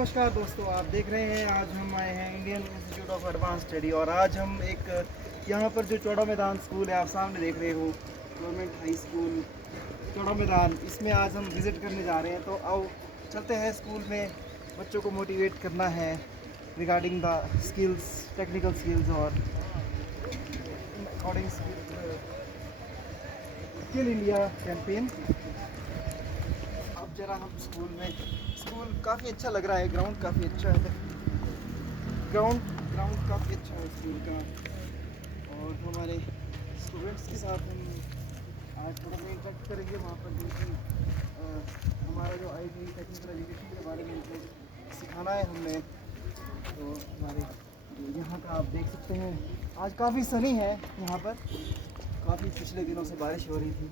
नमस्कार दोस्तों, आप देख रहे हैं आज हम आए हैं Indian institute of advance study और आज हम एक यहाँ पर जो चौड़ा मैदान स्कूल है आप सामने देख रहे हो, government high school Chaura Maidan, इसमें आज हम विज़िट करने जा रहे हैं। तो आओ चलते हैं। स्कूल में बच्चों को मोटिवेट करना है regarding the skills, technical skills और अकॉर्डिंग स्किल इंडिया कैंपेन। अब जरा हम स्कूल काफ़ी अच्छा लग रहा है, ग्राउंड काफ़ी अच्छा है, ग्राउंड काफ़ी अच्छा है स्कूल का। और हमारे स्टूडेंट्स के साथ हम आज थोड़ा सा इंटरेक्ट करेंगे वहाँ पर, क्योंकि हमारा जो आईटी टेक्निकल एजुकेशन के बारे में सिखाना है हमने। तो हमारे यहाँ का आप देख सकते हैं आज काफ़ी सनी है यहाँ पर, काफ़ी पिछले दिनों से बारिश हो रही थी।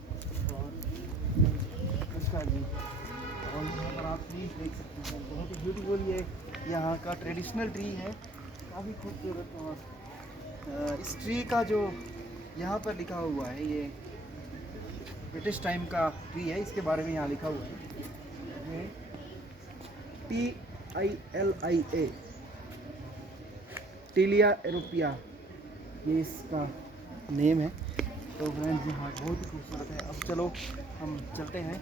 और नमस्कार जी। और यहाँ पर आप ट्री देख सकते हैं, बहुत ही ब्यूटीफुल ये यहाँ का ट्रेडिशनल ट्री है, काफ़ी खूबसूरत। और इस ट्री का जो यहाँ पर लिखा हुआ है, ये ब्रिटिश टाइम का ट्री है, इसके बारे में यहाँ लिखा हुआ है TILIA, टीलिया एरोपिया, ये इसका नेम है। तो फ्रेंड्स यहाँ बहुत ही खूबसूरत है। अब चलो हम चलते हैं।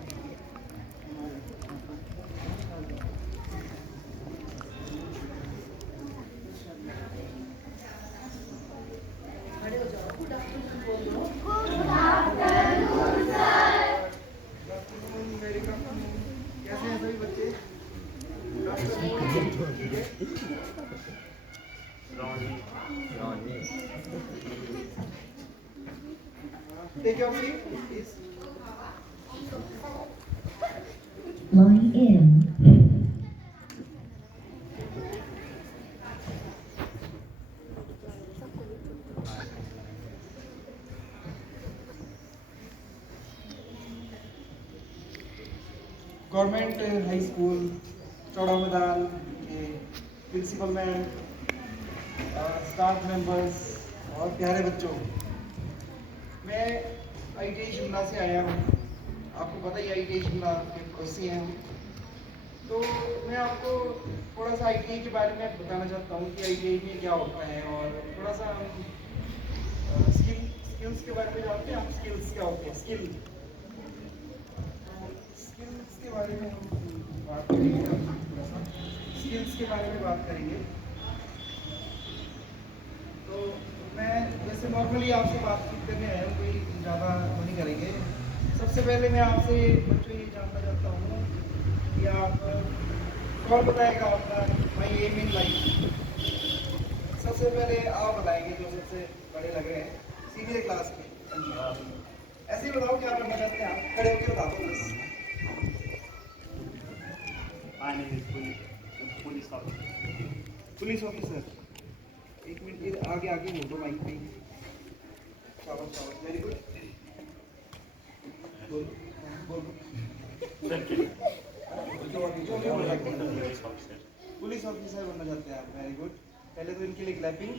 कैसे हैं सभी बच्चे? Take your seat, please. Line in. Government high school Chaura Maidan के प्रिंसिपल मैम, स्टाफ मेंबर्स और प्यारे बच्चों, मैं ITI शिमला से आया हूँ। आपको पता ही ITI शिमला के पड़ोसी हैं हम। तो मैं आपको थोड़ा सा ITI के बारे में बताना चाहता हूँ कि ITI में क्या होता है, और थोड़ा सा हम स्किल्स के बारे में जानते हैं। हम स्किल्स क्या होते हैं, स्किल्स के बारे में हम बात करेंगे। थोड़ा सा स्किल्स के बारे में बात करेंगे। तो मैं जैसे नॉर्मली आपसे बातचीत करने आया हूँ, कोई ज़्यादा वो नहीं करेंगे। सबसे पहले मैं आपसे बच्चों ये जानना चाहता हूँ कि आप कौन बताएगा अपना माई एम इन लाइफ। सबसे पहले आप बताएंगे, जो सबसे बड़े लग रहे हैं सीनियर क्लास के। ऐसे ही बताओ क्या करना चाहते हैं आप, खड़े होकर बता दो बस। Police officer. एक मिनट, ये आगे आगे बोल दो माइक पे। शाबाश शाबाश, वेरी गुड। बोलो पुलिस ऑफिसर बनना चाहते हैं आप, वेरी गुड। पहले तो इनके लिए क्लैपिंग।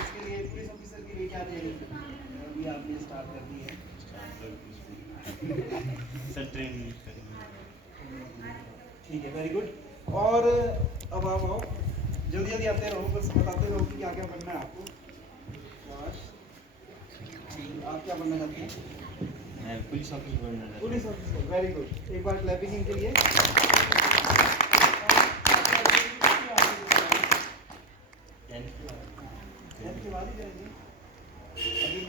इसके लिए पुलिस ऑफिसर के लिए क्या तैयारी अभी आपने स्टार्ट कर दी है? ठीक है, वेरी गुड। और अब आप आओ, जल्दी जल्दी आते रहो, बस बताते रहो कि क्या क्या बनना है आपको। आप क्या बनना चाहते हैं? मैं पुलिस ऑफिसर बनना चाहता हूँ। Police officer, very good. एक बार क्लैपिंग इनके लिए। के बाद ही करेंगे अभी।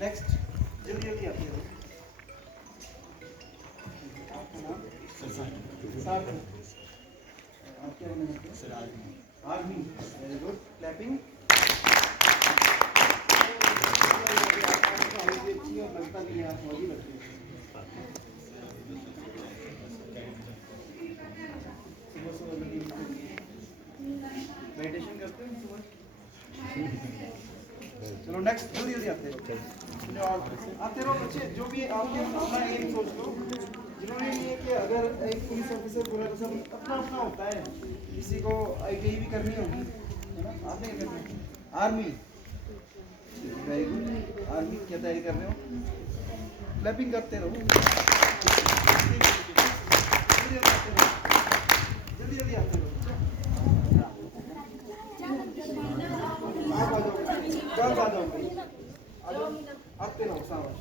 नेक्स्ट, जल्दी जल्दी आते रहो। आपका नाम? साथ में। आप क्या बनना चाहते हैं? Sir army, very good. Clapping. अच्छी और लगता भी है, आप फौजी लगते हैं। सुबह सुबह मेडिटेशन करते हैं सुबह। चलो नेक्स्ट, जल्दी जल्दी आते रहो बच्चे। जो भी आपके अपना एम सोच लो। जिन्होंने ये कि अगर एक पुलिस ऑफिसर पूरा सब अपना अपना होता है, किसी को ITI भी करनी होगी, है ना? आपने क्या करना है? Army, very good. आर्मी क्या तैयारी कर रहे हो? क्लैपिंग करते रहो, जल्दी जल्दी आते रहो। आप आ जाओ, जल्द आ जाओ भाई, आ जाओ, आते रहो, शाबाश।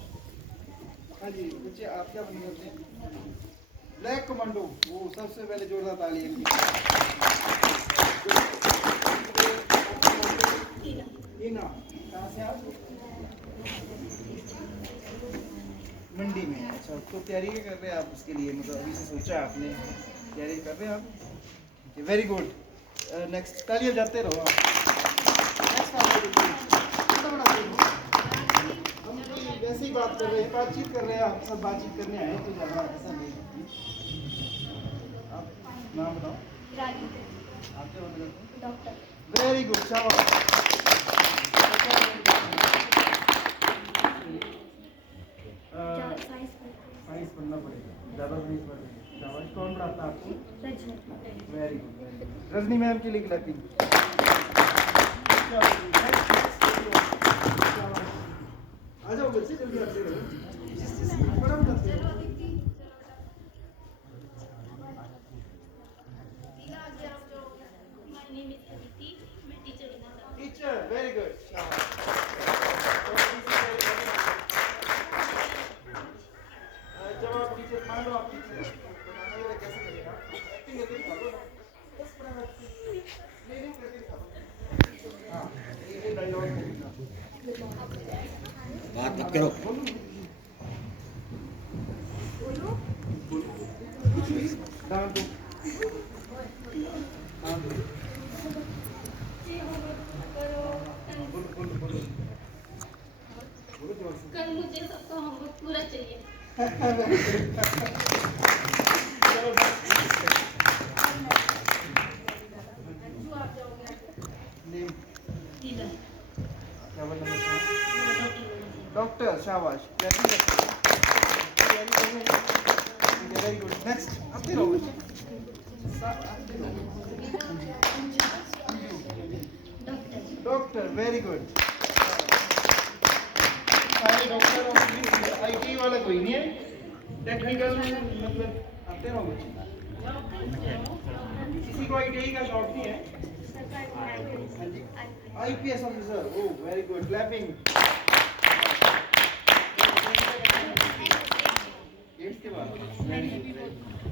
हाँ जी बच्चे, आप क्या बने होते हैं? ब्लैक कमांडो, वो सबसे पहले जोरदार ताली इनकी। हीना, कहाँ से आप? मंडी में। अच्छा, तो तैयारी क्या कर रहे हैं आप उसके लिए, मतलब अभी से सोचा है आपने, तैयारी कर रहे हैं आप? Very good. नेक्स्ट, तालियां जाते रहो आप। Next आप देखिए, कितना बड़ा दिन है। हम कोई वैसे ही बात कर रहे हैं, बातचीत कर रहे हैं, आप सब बातचीत करने आए तो ज़्यादा ऐसा नहीं है। आप नाम बताओ। आप क्या बन करते हैं? डॉक्टर। वेरी गुड, शाबाश। साइंस पढ़ना पड़ेगा, ज़्यादा साइंस पढ़ेगा। शाबाश। कौन पढ़ाता है आपको? Very good. रजनी मैम के लिए क्लैपिंग। आ जाओ बच्चे, जल्दी आते रहो, बड़ा बताते रहो। टीचर, वेरी गुड, शाबाश। जब आप टीचर मान लो, आप टीचर बनाने वाला कैसे करेगा? एक्टिंग करके दिखा दो, बस पढ़ा नहीं करके दिखा दो। हाँ, ये डायलॉग बोलना, बात मत करो। डाल दो, हाँ दो, बोलो जोर से। कल मुझे सबका होमवर्क पूरा चाहिए। क्या बोलना है? डॉक्टर, शाबाश। Very good. नेक्स्ट, आते रहो बच्चे, आते रहो। Doctor, very good. सारे डॉक्टर और आईटी वाला कोई नहीं है, टेक्निकल मतलब आते रहो बच्चे। किसी को आईटीआई का शौक नहीं है? IPS officer, oh very good, clapping. के बाद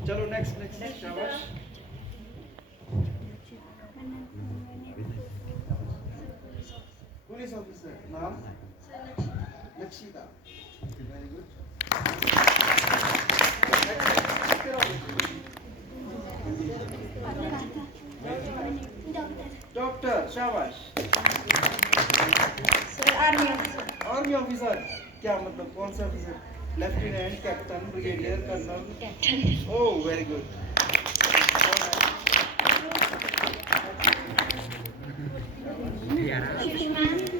चलो नेक्स्ट, शाबाश। पुलिस ऑफिसर, नाम? Lakshita, very good. डॉक्टर, शाबाश। आर्मी ऑफिसर, क्या मतलब, कौन सा officer? Lieutenant, captain, brigadier, colonel? Oh very good.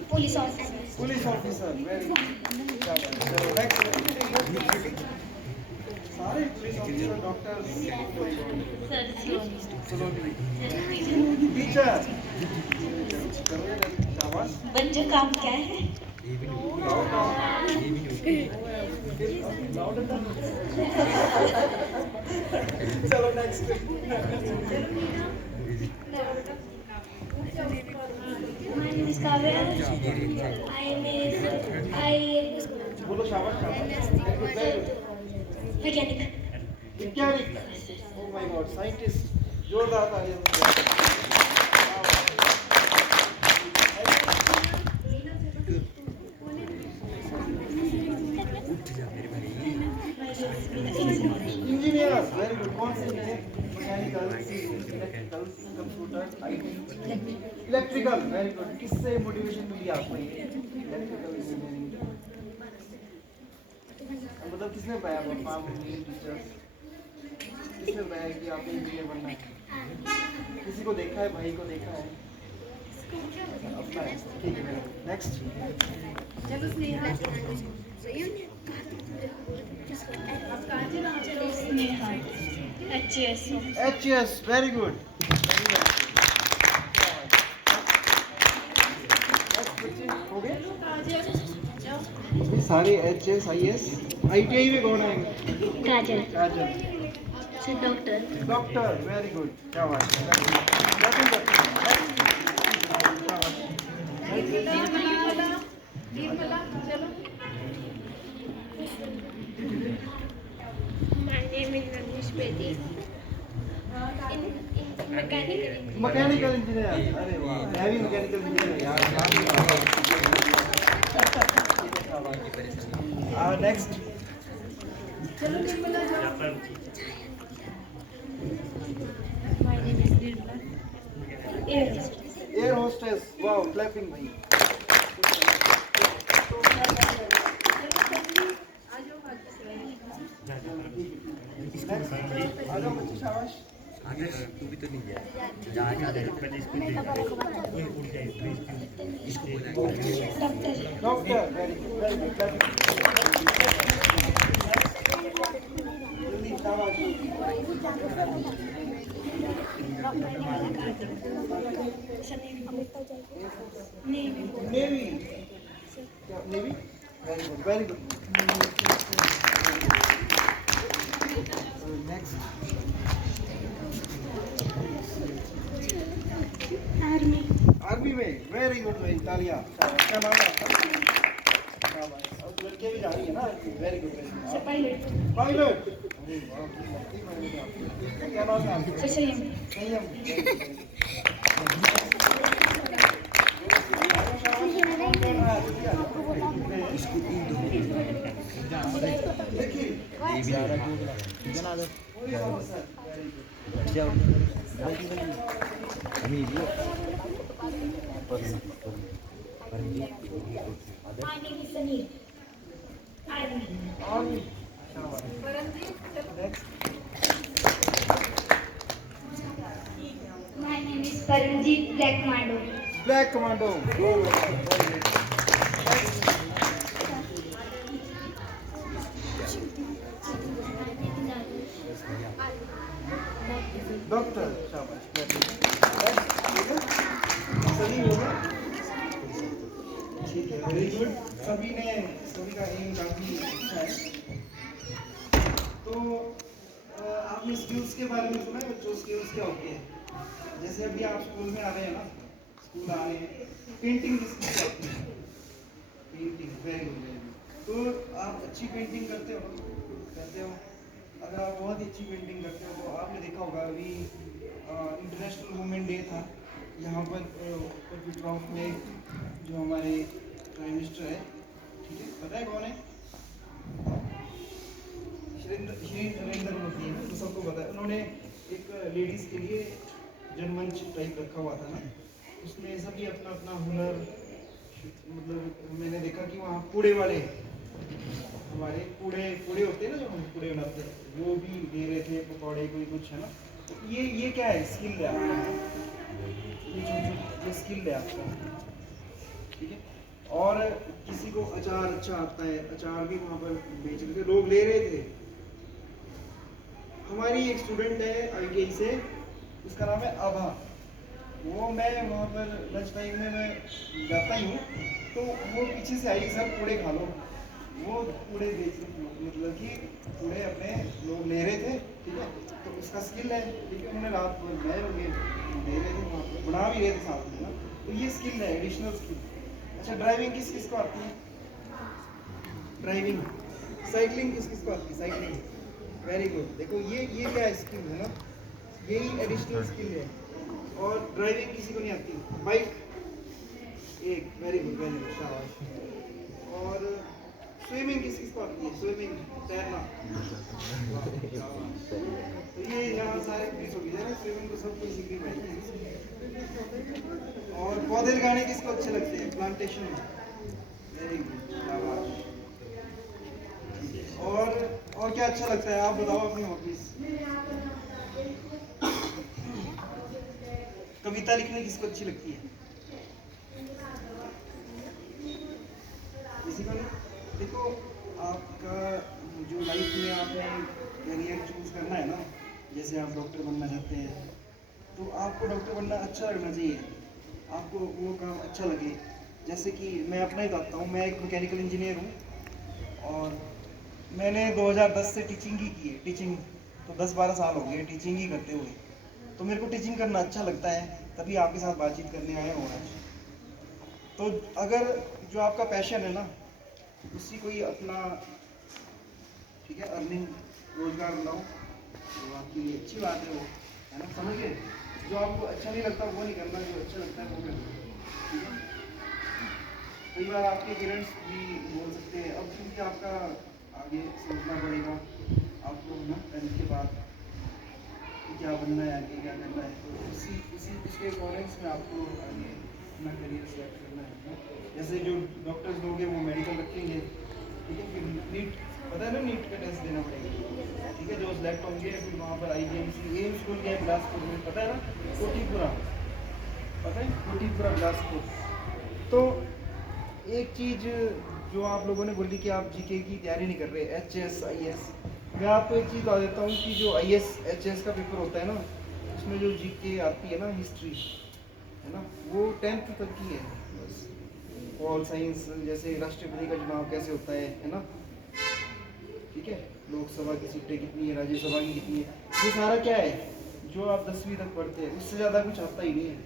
Police officer. Police officer, very good. चलो नेक्स्ट। सारे पुलिस ऑफिसर, डॉक्टर, टीचर, शाबाश। बच्चों काम क्या है? चलो next. My name is Kavya. बोलो शाबाश, शाबाश। मैकेनिक। वैज्ञानिक, ओह माय गॉड, साइंटिस्ट, जोरदार तालियां। Engineer, very good. कौन से engineer? Mechanical, electrical, computer, IT, electrical, very good. किससे मोटिवेशन मिली आपको ये इलेक्ट्रिकल इंजीनियरिंग? मतलब किसने बताया? पापा, मम्मी, टीचर्स, किसने बताया कि आपको इंजीनियर बनना है? किसी को देखा है, भाई को देखा है? अपना है, ठीक है। Next, HS, very good. हो गए? ये सारे HS IS ITI में कौन आएंगे? काजल काजल से डॉक्टर डॉक्टर वेरी गुड क्या बात है Clapping करते हैं। My name is Nanish Bedi. In mechanical mechanical engineer अरे वाह मैं भी मैकेनिकल इंजीनियर यार next My name is Nirmala. Yes. Air hostess wow clapping भाई Next. आ जाओ बच्चे शाबाश डॉक्टर वेरी गुड क्लैपिंग जल्दी शाबाश नेवी क्या navy very good next Army. Army में वेरी गुड भाई तालियां शाबाश क्या नाम है आपका शाबाश और लड़कियां भी जा रही है ना वेरी गुड Pilot. पायलट क्या नाम है आपका Same. संयम My name is Sunil. Army. My name is Paramjeet Black Commando. Black commando doctor शाबाश सभी हो गया ठीक है वेरी गुड सभी का एम काफी अच्छा है तो आपने स्किल्स के बारे में सुना है बच्चों स्किल्स क्या होती है जैसे अभी आप स्कूल में आ रहे हैं ना स्कूल आ रहे हैं पेंटिंग किसकी आती है पेंटिंग वेरी गुड तो आप अच्छी पेंटिंग करते हो अगर आप बहुत ही अच्छी पेंटिंग करते हो तो आपने देखा होगा अभी इंटरनेशनल वुमेन डे था यहाँ पर पिटरॉफ में जो हमारे प्राइम मिनिस्टर है ठीक है पता है कौन है श्री नरेंद्र मोदी है तो सबको पता है उन्होंने एक लेडीज़ के लिए जनमंच टाइप रखा हुआ था ना उसमें सभी अपना अपना हुनर मतलब मैंने देखा कि वहाँ कूड़े वाले हमारे कूड़े होते हैं ना जो हम कूड़े बनाते हैं वो भी दे रहे थे पकौड़े कोई कुछ है ना तो ये क्या है स्किल है आपका ये स्किल है आपका ठीक है और किसी को अचार अच्छा आता है अचार भी वहाँ पर बेच रहे थे लोग ले रहे थे हमारी एक स्टूडेंट है ITI से उसका नाम है आभा वो मैं वहाँ पर लंच टाइम में मैं जाता ही हूँ तो वो पीछे से आई सर कूड़े खा लो वो कूड़े बेच मतलब कि कूड़े अपने लोग ले रहे थे ठीक है तो उसका स्किल है ठीक है उन्होंने रात भर गए होंगे दे रहे थे वहाँ पर बना भी रहे थे साथ में ना तो ये स्किल है एडिशनल स्किल अच्छा ड्राइविंग किस को आती है ड्राइविंग साइकिलिंग किस को आती है साइकिलिंग वेरी गुड देखो ये क्या स्किल है ना यही एडिशनल स्किल है और ड्राइविंग किसी को नहीं आती बाइक एक वेरी गुड शाबाश और स्विमिंग किसको आती है स्विमिंग तैरना तो ये यहाँ सारे पुलिस हो गए स्विमिंग तो सब कुछ सीखनी पड़ेगी और पौधे लगाने किसको अच्छे लगते हैं प्लांटेशन वेरी गुड शाबाश और क्या अच्छा लगता है आप बताओ अपनी हॉबीज कविता लिखनी किसको अच्छी लगती है किसी को नहीं देखो आपका जो लाइफ में आपने करियर चूज करना है ना जैसे आप डॉक्टर बनना चाहते हैं तो आपको डॉक्टर बनना अच्छा लगना चाहिए आपको वो काम अच्छा लगे जैसे कि मैं अपना ही बताता हूँ, मैं एक मैकेनिकल इंजीनियर हूँ और मैंने 2010 से टीचिंग ही की है। टीचिंग तो 10-12 साल हो गए टीचिंग ही करते हुए। तो मेरे को टीचिंग करना अच्छा लगता है, तभी आपके साथ बातचीत करने आया हूँ आज। तो अगर जो आपका पैशन है ना, उसी को ही अपना, ठीक है, अर्निंग रोजगार बनाओ, तो आपके लिए अच्छी बात है वो, है ना, समझ गए। जो आपको अच्छा नहीं लगता वो नहीं करना, जो अच्छा लगता है वो करना, ठीक है। कई बार आपके पेरेंट्स भी बोल सकते हैं, अब क्योंकि आपका आगे सोचना पड़ेगा आपको ना 10th के बाद कि क्या बनना है, आगे क्या करना है, तो उसी उसी उसके अकॉर्डिंग्स में आपको आगे अपना करियर सेट करना है ना। जैसे जो डॉक्टर्स लोग हैं वो मेडिकल रखेंगे, ठीक है, फिर नीट, पता है ना, नीट का टेस्ट देना पड़ेगा, ठीक है, जो सिलेक्ट होंगे फिर वहाँ पर IJMC एम्स स्कूल गए बिलासपुर में, पता है ना, कोटीपुरा, पता है कोटीपुरा बिलासपुर। तो एक चीज़ जो आप लोगों ने बोली कि आप जीके की तैयारी नहीं कर रहे, HS IS, मैं आपको एक चीज़ बता देता हूँ कि जो IS HS का पेपर होता है ना, उसमें जो जीके आती है ना, हिस्ट्री, है ना, वो 10th तक की है बस। ऑल साइंस, जैसे राष्ट्रपति का चुनाव कैसे होता है ना, ठीक है, लोकसभा की सीटें कितनी है, राज्यसभा की कितनी है, ये सारा क्या है जो आप 10वीं तक पढ़ते हैं, उससे ज़्यादा कुछ आता ही नहीं है।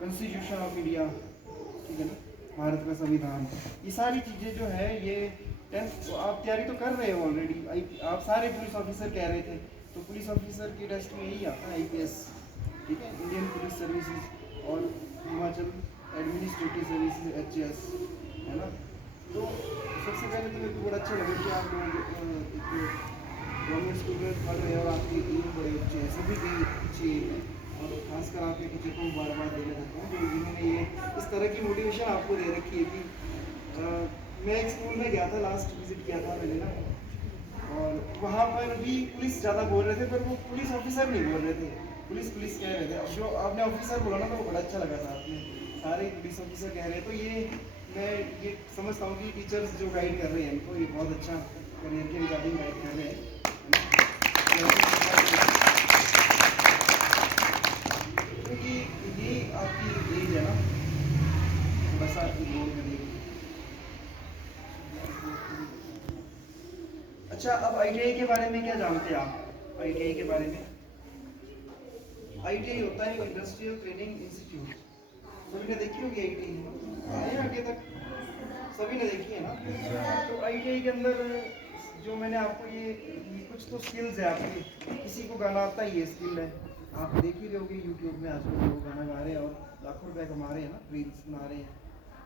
कॉन्स्टिट्यूशन ऑफ इंडिया, ठीक है ना, भारत का संविधान, ये सारी चीज़ें जो है ये 10th, तो आप तैयारी तो कर रहे हो ऑलरेडी। आप सारे पुलिस ऑफिसर कह रहे थे, तो पुलिस ऑफिसर के टेस्ट में यही आता है IPS, ठीक है, इंडियन पुलिस सर्विसेज और हिमाचल एडमिनिस्ट्रेटिव सर्विसेज HS, है ना। तो सबसे पहले तो मेरे को बड़ा अच्छा लगा कि आप लोग एक गवर्नमेंट स्कूल में पढ़ रहे हो और आपके एम बड़े अच्छे हैं, सभी के अच्छे एम हैं, और खासकर आपके टीचर को बार बार देना चाहता हूँ जो जिन्होंने ये इस तरह की मोटिवेशन आपको दे रखी है कि मैं एक स्कूल में गया था, लास्ट विजिट किया था मैंने ना, और वहाँ पर भी पुलिस ज़्यादा बोल रहे थे, पर वो पुलिस ऑफिसर नहीं बोल रहे थे, पुलिस पुलिस कह रहे थे। अब जो आपने ऑफिसर बोला ना, तो वो बड़ा अच्छा लगा था, आपने सारे पुलिस ऑफिसर कह रहे हैं, तो ये मैं ये समझता हूँ कि टीचर्स जो गाइड कर रहे हैं इनको, ये बहुत अच्छा करियर के रिगार्डिंग गाइड कर रहे हैं, क्योंकि ये आपकी एज है ना, थोड़ा सा इग्नोर करिएगा। अच्छा, अब ITI के बारे में क्या जानते हैं आप? ITI के बारे में, ITI होता है इंडस्ट्रियल ट्रेनिंग इंस्टीट्यूट। सभी ने देखी होगी ITI, आए आगे तक सभी ने देखी है ना। तो ITI के अंदर जो मैंने आपको ये कुछ तो स्किल्स है आपकी, किसी को गाना आता है, ये स्किल है, आप देख ही रहे होगे यूट्यूब में आजकल लोग गाना गा रहे हैं और लाखों रुपए कमा रहे हैं ना, रील्स बना रहे हैं,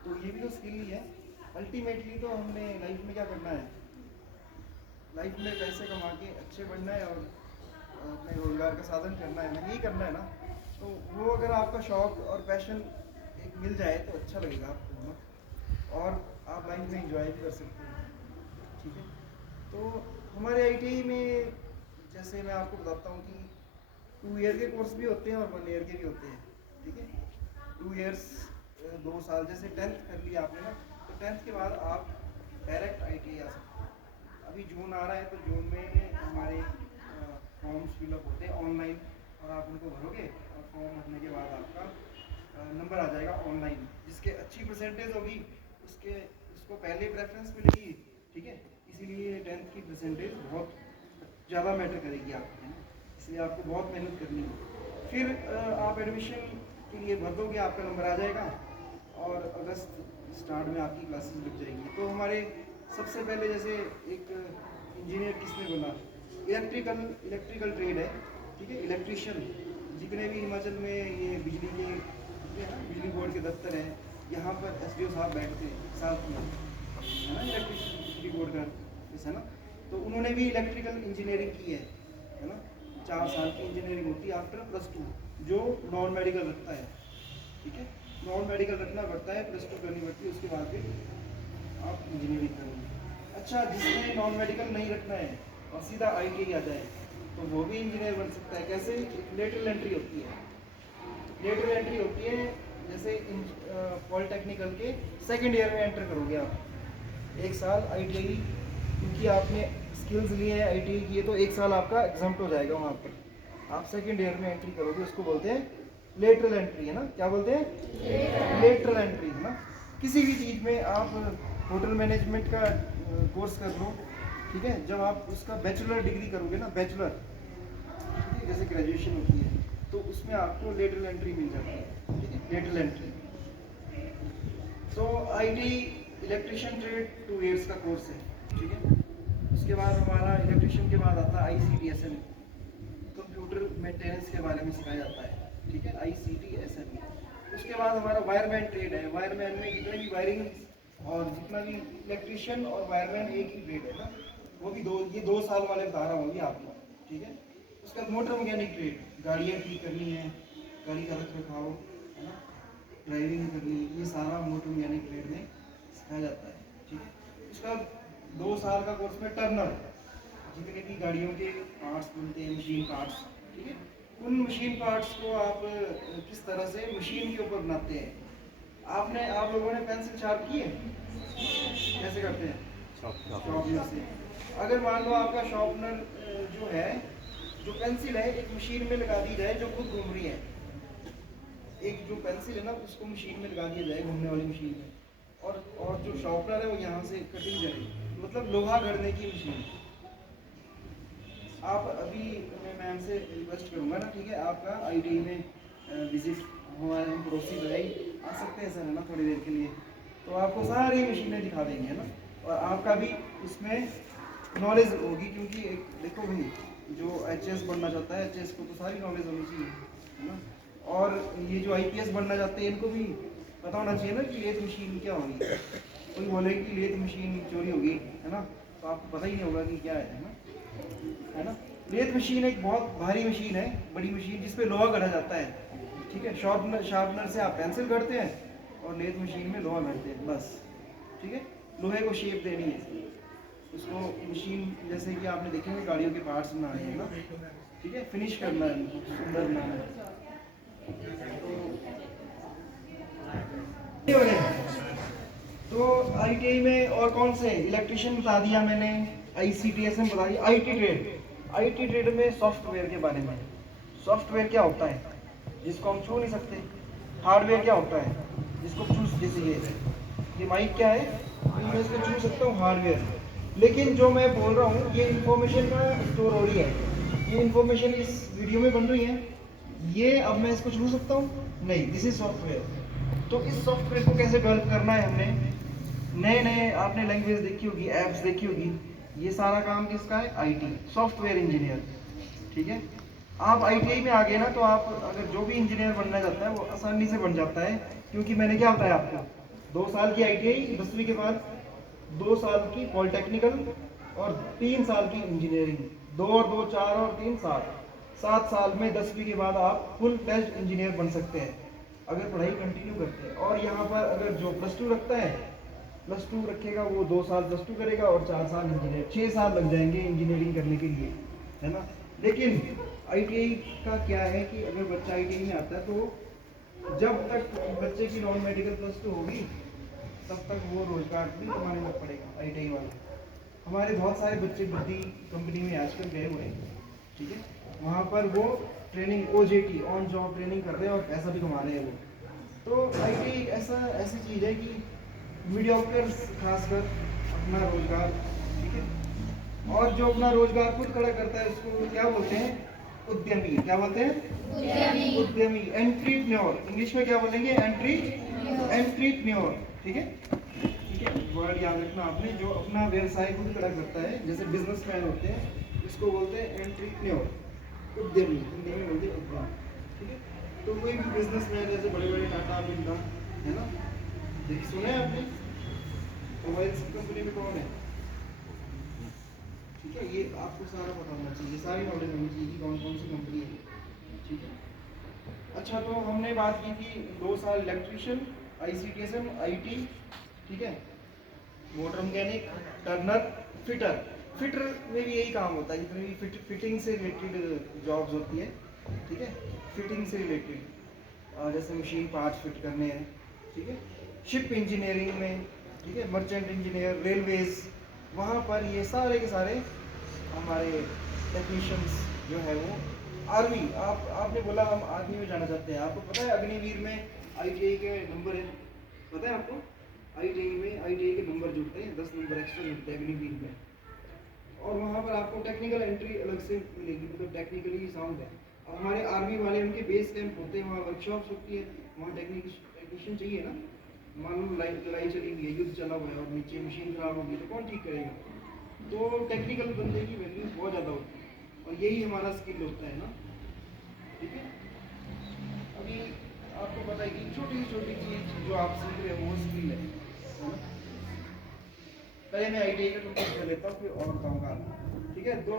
तो ये भी तो स्किल ही है। अल्टीमेटली तो हमने लाइफ में क्या करना है, लाइफ में पैसे कमा के अच्छे बनना है और अपने रोजगार का साधन करना है ना, यही करना है ना। तो वो अगर आपका शौक और पैशन एक मिल जाए तो अच्छा लगेगा आपको ना, और आप लाइफ में एंजॉय भी कर सकते हैं, ठीक है। तो हमारे ITI में जैसे मैं आपको बताता हूँ कि 2 ईयर के कोर्स भी होते हैं और 1 ईयर के भी होते हैं, ठीक है। 2 ईयर्स 2 साल, जैसे 10th कर लिया आपने ना, तो 10th के बाद आप डायरेक्ट ITI आ सकते हैं। अभी जून आ रहा है, तो जून में हमारे फॉर्म्स फिलअप होते हैं ऑनलाइन, और आप उनको भरोगे और फॉर्म भरने के बाद आपका नंबर आ जाएगा ऑनलाइन, जिसके अच्छी परसेंटेज होगी उसको पहले प्रेफरेंस मिलेगी, ठीक है। इसीलिए 10th की परसेंटेज बहुत ज़्यादा मैटर करेगी आपको, है ना, इसलिए आपको बहुत मेहनत करनी है। फिर आप एडमिशन के लिए भर दोगे, आपका नंबर आ जाएगा और अगस्त स्टार्ट में आपकी क्लासेस लग जाएगी। तो हमारे सबसे पहले जैसे एक इंजीनियर किसने बना, इलेक्ट्रिकल ट्रेड है, ठीक है, इलेक्ट्रीशियन, जितने भी हिमाचल में ये बिजली के, ठीक है ना, बिजली बोर्ड के दफ्तर हैं, यहाँ पर SDO साहब बैठते हैं साथ में, है ना, इलेक्ट्रिशियन बिजली बोर्ड का, है ना। तो उन्होंने भी इलेक्ट्रिकल इंजीनियरिंग की है ना, 4 साल की इंजीनियरिंग होती है आफ्टर +2, जो नॉन मेडिकल रखता है, ठीक है, नॉन मेडिकल रखना पड़ता है, +2 करनी पड़ती है, उसके बाद फिर आप इंजीनियरिंग करोगे। अच्छा, जिसने नॉन मेडिकल नहीं रखना है और सीधा ITI आ जाए, तो वो भी इंजीनियर बन सकता है। कैसे? लेटरल एंट्री होती है, लेटरल एंट्री होती है, जैसे पॉलिटेक्निकल के 2nd ईयर में एंटर करोगे आप, 1 साल ITI, क्योंकि आपने स्किल्स लिए हैं, ITI किए, तो 1 साल आपका एग्जाम्प्ट हो जाएगा वहाँ पर, आप 2nd ईयर में एंट्री करोगे, उसको बोलते हैं लेटरल एंट्री, है ना। क्या बोलते हैं? लेटरल एंट्री, है ना। किसी भी चीज़ में आप होटल मैनेजमेंट का कोर्स कर लो, ठीक है। जब आप उसका बैचलर डिग्री करोगे ना, बैचलर, ठीक है, जैसे ग्रेजुएशन होती है, तो उसमें आपको लेटरल एंट्री मिल जाती है, ठीक है, लेटरल एंट्री। तो आईटी इलेक्ट्रिशियन ट्रेड 2 इयर्स का कोर्स है, ठीक है। उसके बाद हमारा इलेक्ट्रिशियन के बाद आता है ICTSM, कंप्यूटर मेंटेनेंस के बारे में सिखाया जाता है, ठीक है, ICTSM। उसके बाद हमारा वायरमैन ट्रेड है। वायरमैन में जितने भी वायरिंग और जितना भी इलेक्ट्रिशियन और वायरमैन एक ही ट्रेड है ना, वो भी ये 2 साल वाले बता रहा हूँ अभी आपको, ठीक है। उसका मोटर मैकेनिक ट्रेड, गाड़ियाँ ठीक करनी है, गाड़ी का रख रखाव, है ना, ड्राइविंग करनी, ये सारा मोटर मैकेनिक ट्रेड में सिखाया जाता है, ठीक है। उसका 2 साल का कोर्स में टर्नर, जितने भी गाड़ियों के पार्ट्स बनते हैं, मशीन पार्ट्स, ठीक है, उन मशीन पार्ट्स को आप किस तरह से मशीन के ऊपर बनाते हैं। आप लोगों ने पेंसिल शार्प की है, कैसे करते हैं? शॉर्पनर से। अगर मान लो आपका शॉर्पनर जो है, जो पेंसिल है, एक मशीन में लगा दी जाए जो खुद घूम रही है, एक जो पेंसिल है ना, उसको मशीन में लगा दिया जाए, घूमने वाली मशीन में, और जो शॉर्पनर है वो यहाँ से कटिंग करे, मतलब लोहा गढ़ने की मशीन। आप अभी मैं मैम से रिक्वेस्ट करूँगा ना, ठीक है, आपका ITI में विजिट, हमारे हम पड़ोसी भाई आ सकते हैं सर, है ना, थोड़ी देर के लिए, तो आपको सारी मशीनें दिखा देंगे, है ना, और आपका भी इसमें नॉलेज होगी, क्योंकि एक देखो भाई, जो HS बनना चाहता है, HS को तो सारी नॉलेज होनी चाहिए, है ना, और ये जो IPS बनना चाहते हैं, इनको भी पता होना चाहिए ना कि लेथ मशीन क्या होगी। कोई बोले कि लेथ मशीन चोरी होगी, है ना, तो आपको पता ही नहीं होगा कि क्या है ना। लेथ मशीन एक बहुत भारी मशीन है, बड़ी मशीन, जिसपे लोहा गढ़ा जाता है, ठीक है। शार्पनर से आप पेंसिल गढ़ते हैं और लेथ मशीन में लोहा गढ़ते हैं, बस, ठीक है। लोहे को शेप देनी है उसको, मशीन जैसे कि आपने देखे हैं गाड़ियों के पार्ट्स बनाने हैं ना, ठीक है, फिनिश करना है, सुंदर बनाना है। तो ITI में और कौन से, इलेक्ट्रिशियन बता दिया मैंने, ICTSM बता दिया, IT ट्रेड में सॉफ्टवेयर के बारे में। सॉफ्टवेयर क्या होता है, जिसको हम छू नहीं सकते। हार्डवेयर क्या होता है, जिसको छू, जैसे ये माइक क्या है, मैं इसको छू सकता हूँ, हार्डवेयर। लेकिन जो मैं बोल रहा हूँ, ये इंफॉर्मेशन का स्टोर हो रही है, ये इंफॉर्मेशन इस वीडियो में बन रही है, ये अब मैं इसको छू सकता हूँ नहीं, दिस इज सॉफ्टवेयर। तो इस सॉफ्टवेयर को कैसे डेवलप करना है, हमने नए आपने लैंग्वेज देखी होगी, ऐप्स देखी होगी, ये सारा काम किसका है, IT, सॉफ्टवेयर इंजीनियर, ठीक है। आप ITI में आ गए ना, तो आप अगर जो भी इंजीनियर बनना चाहता है वो आसानी से बन जाता है, क्योंकि मैंने क्या बताया आपको, 2 साल की ITI, 10वीं के बाद 2 साल की पॉलिटेक्निकल और 3 साल की इंजीनियरिंग, 2 और 2 4 और 3 7 साल में 10वीं के बाद आप फुल फ्लेज्ड इंजीनियर बन सकते हैं, अगर पढ़ाई कंटिन्यू करते हैं। और यहाँ पर अगर जो +2 रखता है, +2 रखेगा, वो 2 साल +2 करेगा और 4 साल इंजीनियर, 6 साल लग जाएंगे इंजीनियरिंग करने के लिए, है ना। लेकिन ITI का क्या है कि अगर बच्चा ITI में आता है, तो जब तक बच्चे की नॉन मेडिकल +2 होगी, तब तक वो रोजगार भी कमाने लग पड़ेगा ITI वाला। हमारे बहुत सारे बच्चे बुद्धि कंपनी में आजकल गए हुए हैं, ठीक है, वहाँ पर वो training OJT, on job training कर रहे हैं और पैसा भी कमा रहे हैं वो। तो ITI एक ऐसी चीज़ है कि मीडियोकर्स खासकर अपना रोजगार, ठीक है, और जो अपना रोजगार खुद खड़ा करता है, उसको क्या बोलते हैं, उद्यमी। क्या बोलते हैं, उद्यमी, एंट्रीप्रेन्योर। इंग्लिश में क्या बोलेंगे, एंट्रीप्रेन्योर, ठीक है, वर्ड याद रखना आपने। जो अपना व्यवसाय खुद खड़ा करता है, जैसे बिजनेसमैन होते हैं, इसको बोलते हैं एंट्रीप्रेन्योर, उद्यमी, हिंदी में बोलते हैं उद्यमी, ठीक है। तो कोई भी बिजनेसमैन, जैसे बड़े बड़े टाटा, बिरला, है ना, सुने आपने, मोबाइल कंपनी में कौन है, ठीक है, ये आपको सारा पता होना चाहिए, सारी नॉलेज होनी चाहिए कि कौन कौन सी कंपनी है, ठीक है। अच्छा, तो हमने बात की थी 2 साल इलेक्ट्रिशियन, ICTSM, IT, ठीक है, मोटर मैकेनिक, टर्नर, फिटर में भी यही काम होता है, जितने भी फिटिंग से रिलेटेड जॉब्स होती है, ठीक है, फिटिंग से रिलेटेड, जैसे मशीन पार्ट्स फिट करने हैं, ठीक है, शिप इंजीनियरिंग में, ठीक है, मर्चेंट इंजीनियर, रेलवेज, वहाँ पर ये सारे के सारे हमारे टेक्नीशियंस जो है वो। आर्मी, आपने बोला हम आर्मी में जाना चाहते हैं, आपको पता है अग्निवीर में ITI के नंबर है, पता है आपको? ITI में ITI के नंबर जुड़ते हैं, 10 नंबर एक्स्ट्रा जुड़ते हैं अगली वीक में। और वहाँ पर आपको टेक्निकल एंट्री अलग से मिलेगी, मतलब टेक्निकली साउंड है। अब हमारे आर्मी वाले उनके बेस कैंप होते हैं, वहाँ वर्कशॉप्स होती है, वहाँ टेक्नीशियन चाहिए ना। मान लो लड़ाई चली हुई है, युद्ध चला हुआ है और नीचे मशीन खराब होगी तो कौन ठीक करेगा? तो टेक्निकल बंदे की वैल्यू बहुत ज़्यादा होती है और यही हमारा स्किल होता है ना। ठीक है, अभी आपको पता है कि छोटी से छोटी चीज़ जो आप सीख रहे हो वो स्किल है ना। पहले मैं ITI का कंप्लीट कर लेता हूँ फिर और बताऊँगा। ठीक है, दो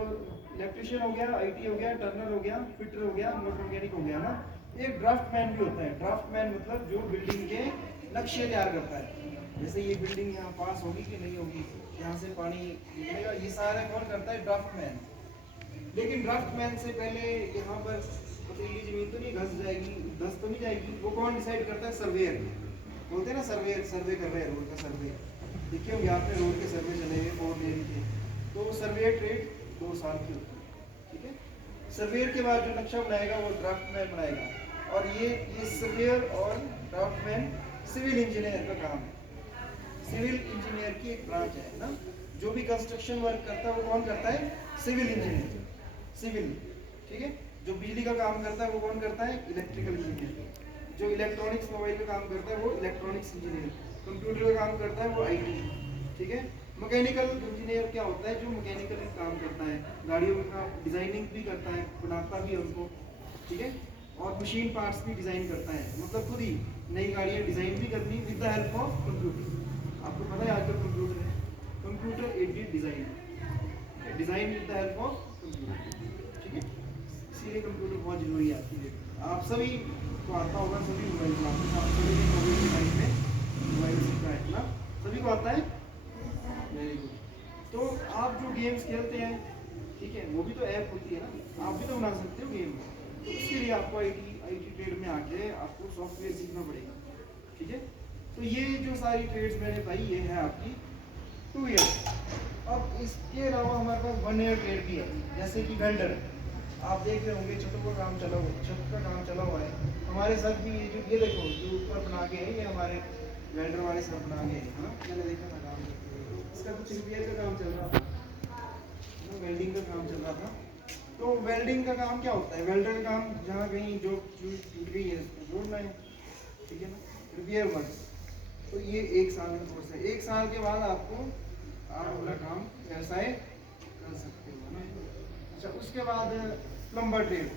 इलेक्ट्रिशियन हो गया, IT हो गया, टर्नर हो गया, फिटर हो गया, मोटर मैकेनिक हो गया ना। एक ड्राफ्टमैन भी होता है। ड्राफ्टमैन मतलब जो बिल्डिंग के नक्शे तैयार करता है, जैसे ये बिल्डिंग यहाँ पास होगी कि नहीं होगी, यहाँ से पानी निकलेगा, ये सारा कौन करता है? ड्राफ्टमैन। लेकिन ड्राफ्टमैन से पहले यहाँ पर पथरीली जमीन तो नहीं धंस जाएगी, धंस तो नहीं जाएगी, वो कौन डिसाइड करता है? सर्वेयर। बोलते हैं ना सर्वेयर, सर्वे कर रहे हैं रोड का सर्वे। देखिए हम यहाँ पे रोड के सर्वे चले हुए 4 लेन के, तो सर्वेयर ट्रेड 2 साल की होती है। ठीक है, सर्वेयर के बाद जो नक्शा बनाएगा वो ड्राफ्टमैन बनाएगा। और ये सर्वेयर और ड्राफ्टमैन सिविल इंजीनियर का काम है। सिविल इंजीनियर की एक ब्रांच है ना। जो भी कंस्ट्रक्शन वर्क करता है वो कौन करता है? Civil engineer. सिविल, ठीक है। जो बिजली का काम करता है वो कौन करता है? Electrical engineer. जो इलेक्ट्रॉनिक्स मोबाइल का काम करता है वो इलेक्ट्रॉनिक्स इंजीनियर। कंप्यूटर का काम करता है वो IT। ठीक है, मैकेनिकल इंजीनियर क्या होता है? जो मैकेनिकल काम करता है, गाड़ियों का डिजाइनिंग भी करता है, बनाता भी है उनको। ठीक है, और मशीन पार्ट्स भी डिजाइन करता है, मतलब खुद ही नई गाड़ियाँ डिजाइन भी करनी with the help of computer. आपको पता है आजकल कंप्यूटर है, computer aided design, design with the help of computer. ठीक है, इसीलिए कंप्यूटर बहुत जरूरी है आपकी डेट में। आप सभी को आता होगा, सभी मोबाइल चलाते हैं, आप सभी ने कोविड के टाइम में मोबाइल सीखा है ना, सभी को आता है। Very good. तो आप जो गेम्स खेलते हैं, ठीक है, वो भी तो ऐप होती है ना, आप भी तो बना सकते हो गेम। तो इसके लिए आपको IT ट्रेड में आके आपको सॉफ्टवेयर सीखना पड़ेगा। ठीक है, तो ये जो सारी ट्रेड्स मैंने बताई ये है आपकी 2 ईयर। अब इसके अलावा हमारे पास 1 ईयर ट्रेड भी है, जैसे कि वेल्डर। आप देख रहे होंगे छतों का काम चला हुआ, छत का काम चला हुआ है हमारे साथ भी। ये देखो जो ऊपर बना के है, ये हमारे वेल्डर वाले सब बना के है ना। मैंने देखा था काम, इसका कुछ रिपेयर का काम चल रहा था, वेल्डिंग का काम चल रहा था। तो वेल्डिंग का काम क्या होता है? वेल्डर का काम जहाँ कहीं जो टूट गई है उसको जोड़ना है, ठीक है ना, रिपेयर वर्क। तो ये 1 साल का कोर्स है। 1 साल के बाद आपको आप अपना काम व्यवसाय कर सकते हो ना। अच्छा, उसके बाद प्लम्बर ट्रेड।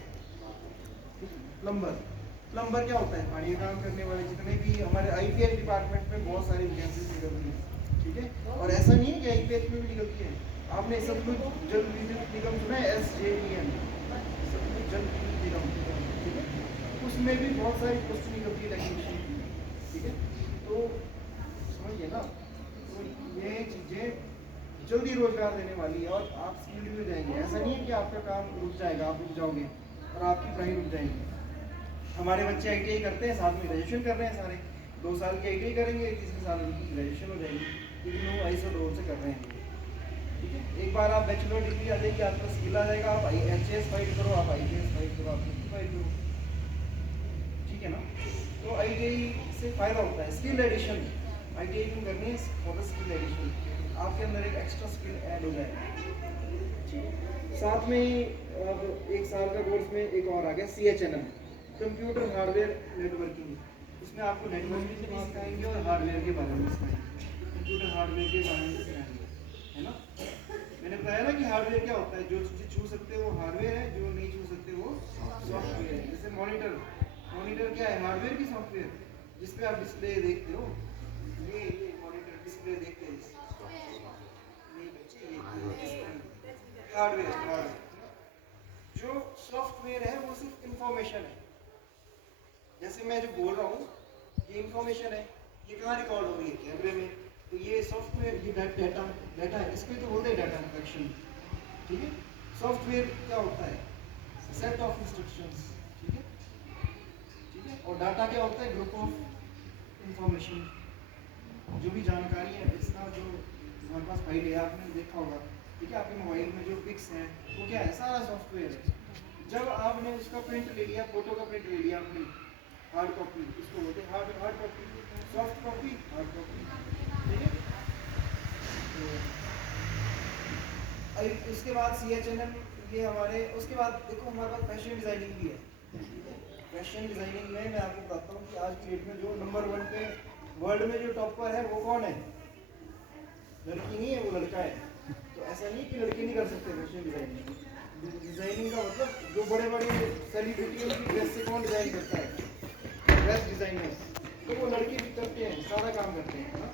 प्लम्बर क्या होता है? पानी का काम करने वाले जितने भी हमारे IPH डिपार्टमेंट में बहुत सारी वैकेंसीज निकलती हैं। ठीक है, और ऐसा नहीं है कि IPH में भी निकलती है। आपने सब कुछ जल विद्युत निगम सुना है, SJVN, सब कुछ जल विद्युत निगम, ठीक है, उसमें भी बहुत सारी पोस्ट निकलती है टेक्नीशियन की। ठीक है, तो समझिए ना, तो ये चीज़ें जल्दी रोजगार देने वाली है और आप स्किल्ड भी हो जाएंगे। ऐसा नहीं है कि आपका काम रुक जाएगा, आप रुक जाओगे और आपकी पढ़ाई रुक जाएगी। हमारे बच्चे ITI करते हैं, साथ में ग्रेजुएशन कर रहे हैं सारे। 2 साल की ITI करेंगे, तीसरे साल उनकी ग्रेजुएशन हो जाएगी, क्योंकि वो ISO रोल से कर रहे हैं। ठीक है, एक बार आप बैचलर डिग्री आ जाएगी, आपका स्किल आ जाएगा, आप HAS फाइट करो, आप IPS फाइट करो, आप FIT फाइट करो। ठीक है ना, तो ITI से फायदा होता है स्किल एडिशन। ITI क्यों करनी है? फॉर द स्किल एडिशन, आपके अंदर एक एक्स्ट्रा स्किल ऐड हो जाएगा। साथ में ही अब 1 साल का कोर्स में एक और आ गया CHNM, कंप्यूटर हार्डवेयर नेटवर्किंग। इसमें आपको नेटवर्किंग भी सिखाएंगे और हार्डवेयर के बारे में सिखाएंगे, कंप्यूटर हार्डवेयर के बारे में सिखाएंगे, है ना। मैंने बताया ना कि हार्डवेयर क्या होता है? जो चीज़ें छू सकते हो वो हार्डवेयर है, जो नहीं छू सकते वो सॉफ्टवेयर है। जैसे मॉनिटर, मॉनिटर क्या है? हार्डवेयर की सॉफ्टवेयर, जिस पे आप डिस्प्ले देखते हो, ये मॉनिटर डिस्प्ले देखते हैं, हार्डवेयर। जो सॉफ्टवेयर है वो सिर्फ इंफॉर्मेशन है। जैसे मैं जो बोल रहा हूँ ये इंफॉर्मेशन है, ये कहाँ रिकॉर्ड हो रही है? कैमरे में। तो ये सॉफ्टवेयर, ये डाटा है, इसको तो बोलते हैं डाटा कलेक्शन। ठीक है, सॉफ्टवेयर क्या होता है? Set of instructions. ठीक है, और डाटा क्या होता है? ग्रुप ऑफ इंफॉर्मेशन, जो भी जानकारी है। इसका जो हमारे पास फाइल है, आपने देखा होगा, ठीक है, आपके मोबाइल में जो पिक्स हैं वो क्या है? सारा सॉफ्टवेयर है। जब आपने उसका प्रिंट ले लिया, फोटो का प्रिंट ले लिया आपने, हार्ड कॉपी, इसको बोलते हैं hard hard copy, soft copy, hard copy, ठीक है। तो इसके बाद CHNM ये हमारे, उसके बाद देखो हमारे पास फैशन डिज़ाइनिंग भी है। फैशन डिज़ाइनिंग में मैं आपको बताता हूँ कि आज की डेट में जो नंबर 1 पे वर्ल्ड में जो टॉपर है वो कौन है? लड़की नहीं है, वो लड़का है। तो ऐसा नहीं कि लड़के नहीं कर सकते फैशन डिज़ाइनिंग। डिज़ाइनिंग का मतलब जो बड़े बड़े सेलिब्रिटियों की ड्रेस से कौन डिज़ाइन करता है? Dress designers. तो वो लड़के भी करते हैं, सारा काम करते हैं, है ना?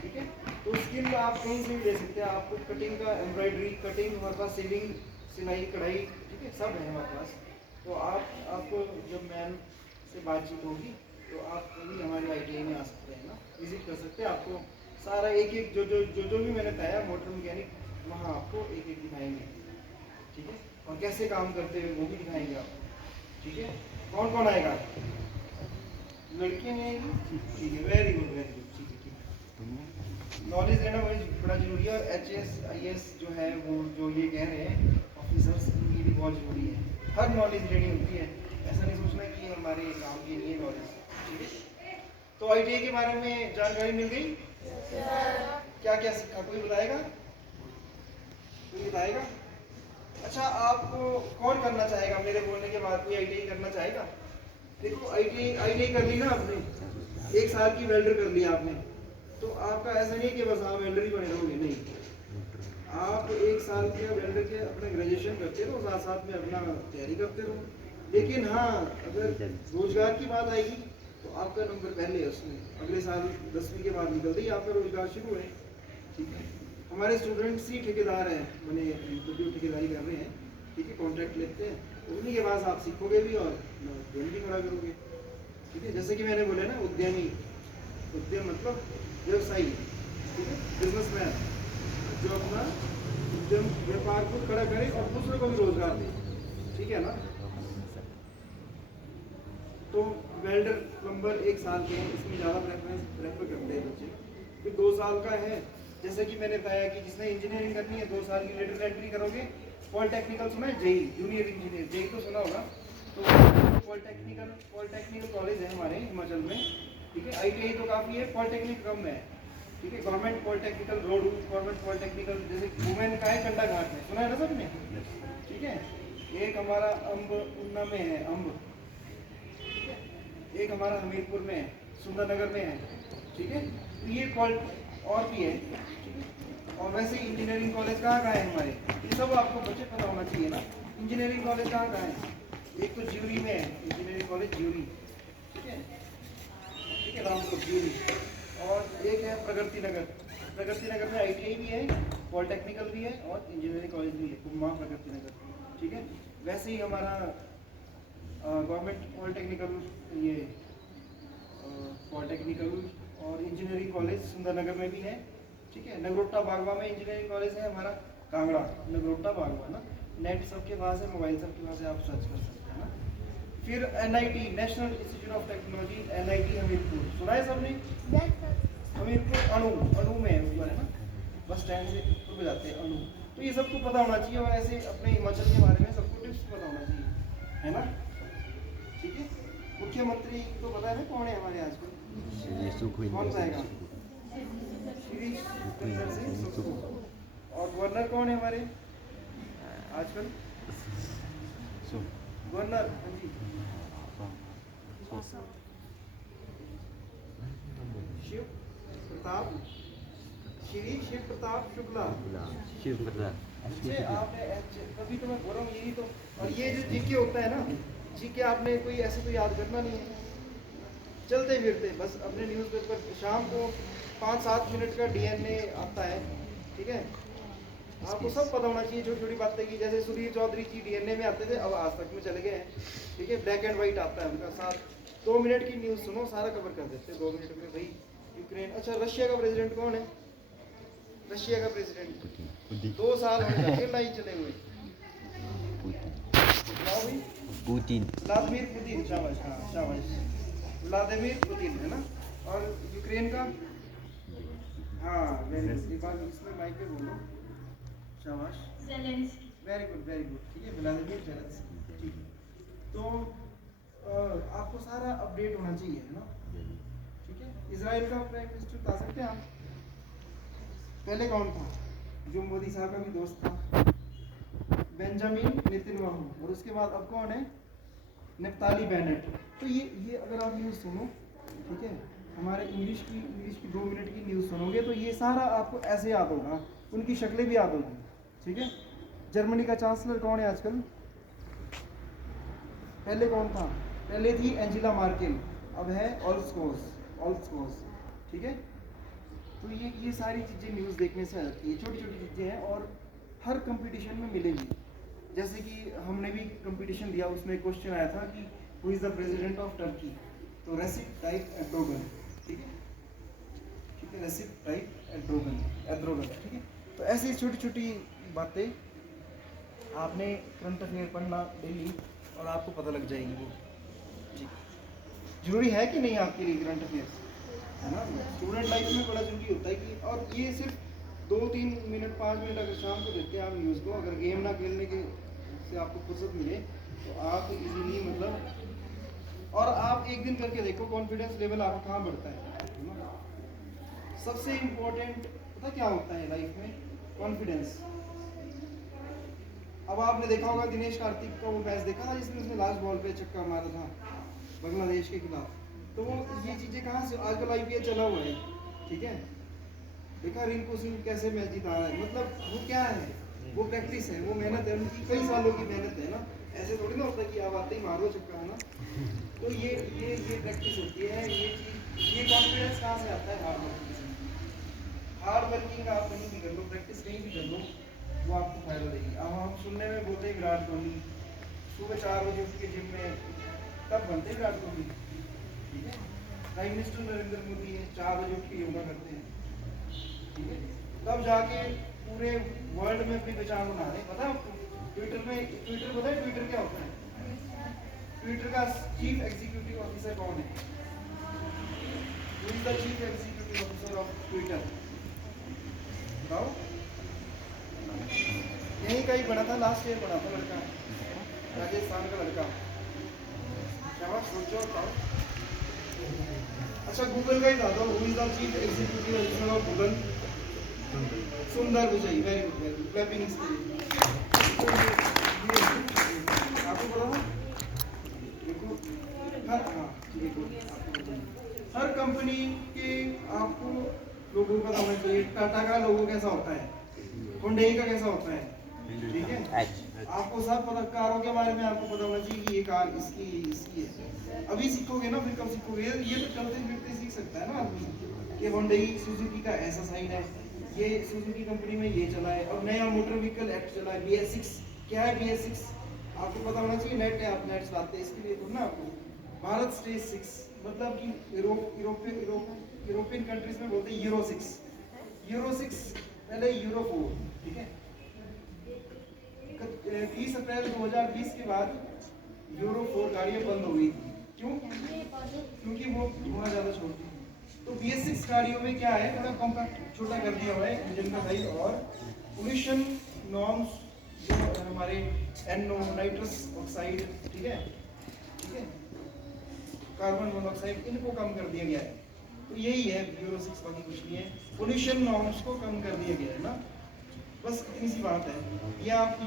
ठीक है। तो स्किल आप कहीं से भी ले सकते हैं। आपको कटिंग का, एम्ब्रॉयडरी, कटिंग, हमारे पास सीलिंग, सिलाई, कढ़ाई, ठीक है, सब है हमारे पास। तो आपको जब मैम से बातचीत होगी तो आप कभी हमारी ITI में आ सकते हैं ना, विजिट कर सकते हैं। आपको सारा एक एक जो भी मैंने बताया मोटर मैकेनिक, वहाँ आपको एक एक दिखाएंगे, ठीक है। और कैसे काम करते हैं वो भी दिखाएंगे आपको, ठीक है। कौन कौन आएगा? लड़कियाँ नहीं आएगी? ठीक है, वेरी गुड, वेरी गुड, ठीक है, ठीक है। नॉलेज लेना बड़ा जरूरी है। और HAS IAS जो है वो जो ये कह रहे हैं ऑफिसर्स, इनकी भी बहुत जरूरी है। हर नॉलेज लेनी होती है, ऐसा नहीं सोचना कि ये हमारे काम की नहीं है नॉलेज, ठीक है। तो ITI के बारे में जानकारी मिल गई? क्या क्या सीखा, कोई बताएगा? कोई बताएगा? अच्छा, आपको कौन करना चाहेगा मेरे बोलने के बाद? कोई ITI करना चाहेगा? देखो ITI कर ली ना आपने, 1 साल की वेल्डर कर लिया आपने, तो आपका ऐसा नहीं कि बस आप वेल्डर ही बने रहोगे, नहीं। आप 1 साल के वेल्डर के अपना ग्रेजुएशन करते रहो, साथ साथ में अपना तैयारी करते रहो। लेकिन हाँ, अगर रोजगार की बात आएगी तो आपका नंबर पहले है उसमें। अगले साल 10वीं के बाद निकलते ही आपका रोजगार शुरू है, ठीक है। हमारे स्टूडेंट्स ही ठेकेदार हैं, मैंने जो ठेकेदारी कर रहे हैं, ठीक है, कॉन्ट्रैक्ट लेते हैं, तो उन्हीं के पास आप सीखोगे भी और उद्यम भी खड़ा करोगे, ठीक है। जैसे कि मैंने बोला ना, उद्यमी, उद्यम मतलब व्यवसायी, ठीक है, बिजनेसमैन जो अपना उद्यम व्यापार को खड़ा करे और दूसरों को भी रोजगार दे, ठीक है ना। तो वेल्डर, प्लम्बर 1 साल के हैं, इसमें ज़्यादा प्रेफर करते हैं बच्चे। फिर 2 साल का है, जैसे कि मैंने बताया कि जिसने इंजीनियरिंग करनी है 2 साल की लेटर एंट्री करोगे। पॉलिटेक्निकल सुना है? JEE, जूनियर इंजीनियर, JEE तो सुना होगा। तो पॉलिटेक्निकल कॉलेज है हमारे हिमाचल में, ठीक है। ITI तो काफ़ी है, पॉलिटेक्निक कम है, ठीक है। Government polytechnical road, government polytechnical, जैसे वुमेन का है कंडा घाट में, सुना है ना सबने? ठीक है। एक हमारा अम्ब उन्ना में है, अम्ब, एक हमारा हमीरपुर में है, सुंदरनगर में है, ठीक है। तो ये और भी है, ठीक है। और वैसे ही इंजीनियरिंग कॉलेज कहाँ है हमारे, ये सब आपको बच्चे पता होना चाहिए ना। इंजीनियरिंग कॉलेज कहाँ है? एक तो ज्यूरी में है, इंजीनियरिंग कॉलेज ज्यूरी, ठीक है, ठीक है, रामपुर ज्यूरी। और एक है प्रगति नगर, प्रगति नगर में ITI भी है, पॉलिटेक्निकल भी है और इंजीनियरिंग कॉलेज भी है, कुम्मा प्रगति नगर, ठीक है। वैसे ही हमारा गवर्नमेंट पॉलिटेक्निकल, ये पॉलिटेक्निकल और इंजीनियरिंग कॉलेज सुंदरनगर में भी है, ठीक है। नगरोटा बागवा में इंजीनियरिंग कॉलेज है हमारा, कांगड़ा, नगरोटा बागवा ना। नेट सबके पास है, मोबाइल सबके पास है, आप सर्च कर सकते हैं ना। फिर NIT, national institute of technology, NIT Hamirpur, सुना है सबने? हमीरपुर अणु में है ऊपर, है ना, बस स्टैंड से ऊपर पे जाते हैं, अणु। तो ये सबको पता होना चाहिए। और ऐसे अपने हिमाचल के बारे में सबको टिप्स पता होना चाहिए, है ना, ठीक है। मुख्यमंत्री तो पता है ना कौन है हमारे आजकल? कौन जाएगा? श्री सुखविंदर सिंह सुक्खू। और गवर्नर कौन है हमारे आजकल? गवर्नर, हाँ जी, शिव प्रताप, श्री शिव प्रताप शुक्ला। आपने तभी तो मैं बोल रहा हूँ, यही तो। और ये जो GK होता है ना, GK आपने कोई ऐसे तो याद करना नहीं है, चलते फिरते बस अपने न्यूज़पेपर शाम को 5-7 मिनट का DNA आता है, ठीक है। आपको सब पता होना चाहिए, छोटी छोटी बातें की। जैसे सुधीर चौधरी जी DNA में आते थे, अब आज तक में चले गए हैं, ठीक है। ब्लैक एंड वाइट आता है उनका, साथ 2 मिनट की न्यूज़ सुनो, सारा कवर कर देते हैं 2 मिनट में भाई। यूक्रेन, अच्छा रशिया का प्रेसिडेंट कौन है? रशिया का प्रेसिडेंट 2 साल अकेला ही चले हुए, पुतिन, व्लादिमीर पुतिन, शाबाश, हाँ शाबाश, व्लादिमीर पुतिन, है ना। और यूक्रेन का, हाँ वेरी गुड, एक बार इसमें माइक पे बोलो, शाबाश, ज़ेलेंस्की। वेरी गुड, ठीक है, व्लादिमीर ज़ेलेंस्की, ठीक है। तो आपको सारा अपडेट होना चाहिए, है ना? ठीक है। इजराइल का प्राइम मिनिस्टर बता सकते हैं आप? पहले कौन था? जो मोदी साहब का भी दोस्त था, बेंजामिन नेतन्याहू। और उसके बाद अब कौन है? Naftali Bennett. तो ये अगर आप न्यूज़ सुनो, ठीक है, हमारे इंग्लिश की 2 मिनट की न्यूज़ सुनोगे तो ये सारा आपको ऐसे याद होगा, उनकी शक्लें भी याद होगी, ठीक है। जर्मनी का चांसलर कौन है आजकल? पहले कौन था? पहले थी एंजेला मार्केल, अब है ऑल्स्कोस, ठीक है। तो ये सारी चीज़ें न्यूज़ देखने से आ जाती है, छोटी छोटी चीज़ें हैं और हर कंपटीशन में मिलेंगी। जैसे कि हमने भी कंपटीशन दिया, उसमें क्वेश्चन आया था कि who is the president of Turkey, तो रेसिप ताइप एर्दोगन, ठीक है, ठीक है, रेसिप ताइप एर्दोगन, ठीक है। तो ऐसी छोटी छोटी बातें आपने करंट अफेयर पढ़ना डेली और आपको पता लग जाएगी वो, ठीक। जरूरी है कि नहीं आपके लिए करंट अफेयर्स, है ना? स्टूडेंट लाइफ में बड़ा जरूरी होता है कि, और ये सिर्फ 2-3 मिनट 5 मिनट अगर शाम को देते हैं आप न्यूज़ को, अगर गेम ना खेलने के से आपको फुर्सत मिले तो आप इजीली मतलब, और आप एक दिन करके देखो कॉन्फिडेंस लेवल आपका कहाँ बढ़ता है ना? सबसे इम्पोर्टेंट पता क्या होता है लाइफ में? कॉन्फिडेंस। अब आपने देखा होगा दिनेश कार्तिक का वो मैच देखा था जिसमें उसने लास्ट बॉल पे छक्का मारा था बांग्लादेश के खिलाफ। तो वो ये चीज़ें कहाँ से, आजकल IPL चला हुआ है, ठीक है, देखा रिंकू सिंह कैसे मैच जिता रहा है, मतलब वो क्या है, वो प्रैक्टिस है, वो मेहनत है, उनकी कई सालों की मेहनत है ना। ऐसे थोड़ी ना होता है कि आप आते ही मारो छक्का, है ना? तो ये प्रैक्टिस होती है, ये चीज़, ये कॉन्फिडेंस कहाँ से आता है? हार्ड वर्किंग आप कहीं भी कर लो, प्रैक्टिस कहीं भी कर लो, वो आपको फायदा देगी। अब हम सुनने में बोलते हैं विराट कोहली सुबह 4 बजे उठ के जिम में, तब बनते हैं विराट कोहली, ठीक है। प्राइम मिनिस्टर नरेंद्र मोदी है 4 बजे उठ के योगा करते हैं, ठीक है, तब जाके पूरे वर्ल्ड में अपनी पहचान बना रहे हैं। पता है आपको ट्विटर पता है ट्विटर क्या होता है? ट्विटर का चीफ एग्जीक्यूटिव ऑफिसर कौन है? Who is the chief executive officer of Twitter? बताओ। यही कहीं बना था, लास्ट ईयर बना था लड़का, राजस्थान का लड़का। क्या सोचो बताओ। अच्छा गूगल का ही था, who is the chief executive officer of Google? Sundar Pichai, very good, very good, clapping इसके लिए। आपको पता, देखो हर कंपनी के आपको लोगों का होना चाहिए। टाटा का लोगो कैसा होता है, हुंडई का कैसा होता है, ठीक है, आपको सब पता, कारों के बारे में आपको पता होना चाहिए कि ये कार इसकी है। अभी सीखोगे ना, फिर कब सीखोगे? ये तो चलते फिरते सीख सकता है ना आदमी, कि हुंडई सुजुकी का ऐसा साइड है, ये सुजुकी कंपनी में ये चला है। और नया मोटर व्हीकल एक्ट चला है BS6। क्या है BS6? आपको पता होना चाहिए। नेट है, आप नेट चलाते हैं इसके लिए तो ना आपको। भारत स्टेज 6 मतलब कि यूरोपियन कंट्रीज में बोलते हैं यूरो 6, पहले यूरो 4, ठीक है। 30 अप्रैल 2020 के बाद यूरो 4 गाड़ियाँ बंद हो गई थी। क्यों? क्योंकि वो धुआं ज़्यादा छोड़ती है। तो BS6 गाड़ियों में क्या है, थोड़ा कॉम्पैक्ट छोटा कर दिया हुआ है इंजन का साइज, और पोल्यूशन नॉर्म्स जो हमारे NO नाइट्रस ऑक्साइड, ठीक है, कार्बन मोनोऑक्साइड, इनको कम कर दिया गया है। तो यही है यूरो 6, बाकी कुछ नहीं है। पोल्यूशन नॉर्म्स को कम कर दिया गया है ना, बस इतनी सी बात है।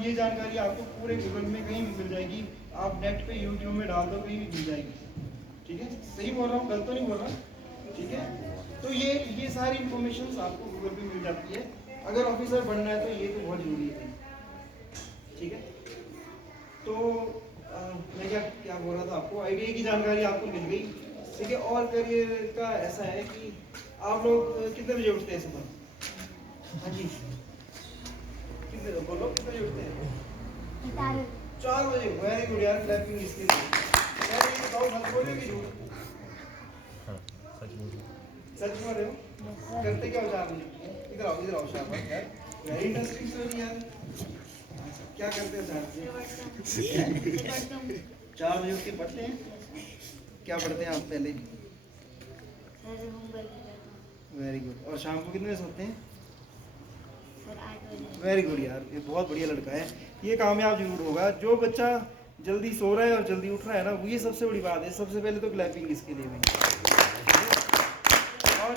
ये जानकारी आपको पूरे गूगल में कहीं भी मिल जाएगी, आप नेट पे YouTube में डाल दो, कहीं भी मिल जाएगी, ठीक है। सही बोल रहा हूँ, गलत तो नहीं बोल रहा, ठीक है। तो ये सारी इंफॉर्मेशन आपको गूगल पे मिल जाती है। अगर ऑफिसर बनना है तो ये तो बहुत जरूरी है, ठीक है। तो मैं क्या बोल रहा था, आपको ITA की जानकारी आपको मिल गई, ठीक है। और करियर का ऐसा है कि आप लोग कितने बजे उठते हैं सुबह? हाँ जी, कितने, बोलो कितने बजे उठते हैं? 4 बजे। वेरी गुड यार, क्लैपिंग इसके लिए। यार ये बताओ, मत बोलो कि झूठ, सच बोल रहे हो? करते क्या हो 4 बजे? इधर आओ शाबाश यार, वेरी इंटरेस्टिंग स्टोरी यार। क्या करते हो 4 बजे? 4 बजे उठ के पढ़ते हैं? क्या पढ़ते हैं आप पहले? Very good. और शाम को कितने बजे सोते हैं? वेरी गुड यार, ये बहुत बढ़िया लड़का है, ये कामयाब जरूर होगा। जो बच्चा जल्दी सो रहा है और जल्दी उठ रहा है ना, वो ये सबसे बड़ी बात है। सबसे पहले तो क्लैपिंग इसके लिए भाई। और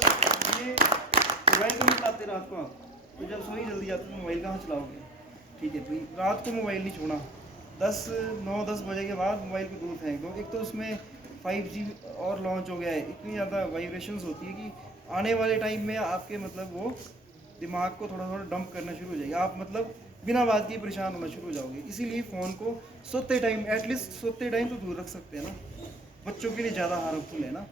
ये मोबाइल तो नहीं चलाते रात को आप, तो जब सोई जल्दी जाते तो मोबाइल कहाँ चलाओगे? ठीक है, तो रात को मोबाइल नहीं छोड़ना। 9-10 बजे के बाद मोबाइल को दूर फेंक दो। एक तो उसमें 5G और लॉन्च हो गया है, इतनी ज़्यादा वाइब्रेशंस होती है कि आने वाले टाइम में आपके मतलब वो दिमाग को थोड़ा थोड़ा डंप करना शुरू हो जाएगा। आप मतलब बिना बात के परेशान होना शुरू हो जाओगे। इसीलिए फ़ोन को सोते टाइम, एटलीस्ट सोते टाइम तो दूर रख सकते हैं ना। बच्चों के लिए ज़्यादा हार्मफुल है ना,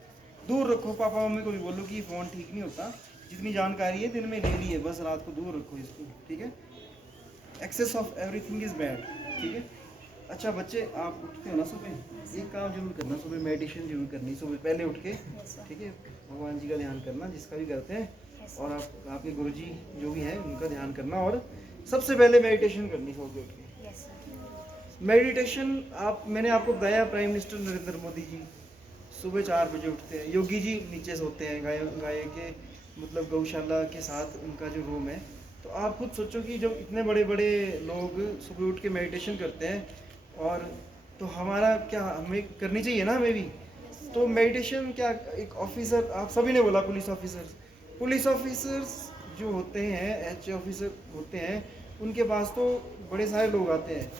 दूर रखो। पापा मम्मी को भी बोलो कि फ़ोन ठीक नहीं होता, जितनी जानकारी है दिन में ले ली है, बस रात को दूर रखो इसको, ठीक है। Excess of everything is bad, ठीक है। अच्छा बच्चे, आप उठते हो ना सुबह, एक काम जरूर करना, सुबह मेडिटेशन जरूर करनी सुबह पहले उठ के, ठीक है। भगवान जी का ध्यान करना, जिसका भी करते हैं, और आपके गुरुजी जो भी हैं उनका ध्यान करना, और सबसे पहले मेडिटेशन करनी सो के उठ के। मेडिटेशन मैंने आपको बताया, प्राइम मिनिस्टर नरेंद्र मोदी जी सुबह 4 बजे उठते हैं। योगी जी नीचे सोते हैं गाय के मतलब गौशाला के साथ उनका जो रूम है। तो आप खुद सोचो कि जब इतने बड़े बड़े लोग सुबह उठ के मेडिटेशन करते हैं, और तो हमारा क्या, हमें करनी चाहिए ना हमें भी। तो मेडिटेशन क्या, एक ऑफिसर, आप सभी ने बोला पुलिस ऑफिसर्स जो होते हैं, HA ऑफिसर होते हैं, उनके पास तो बड़े सारे लोग आते हैं।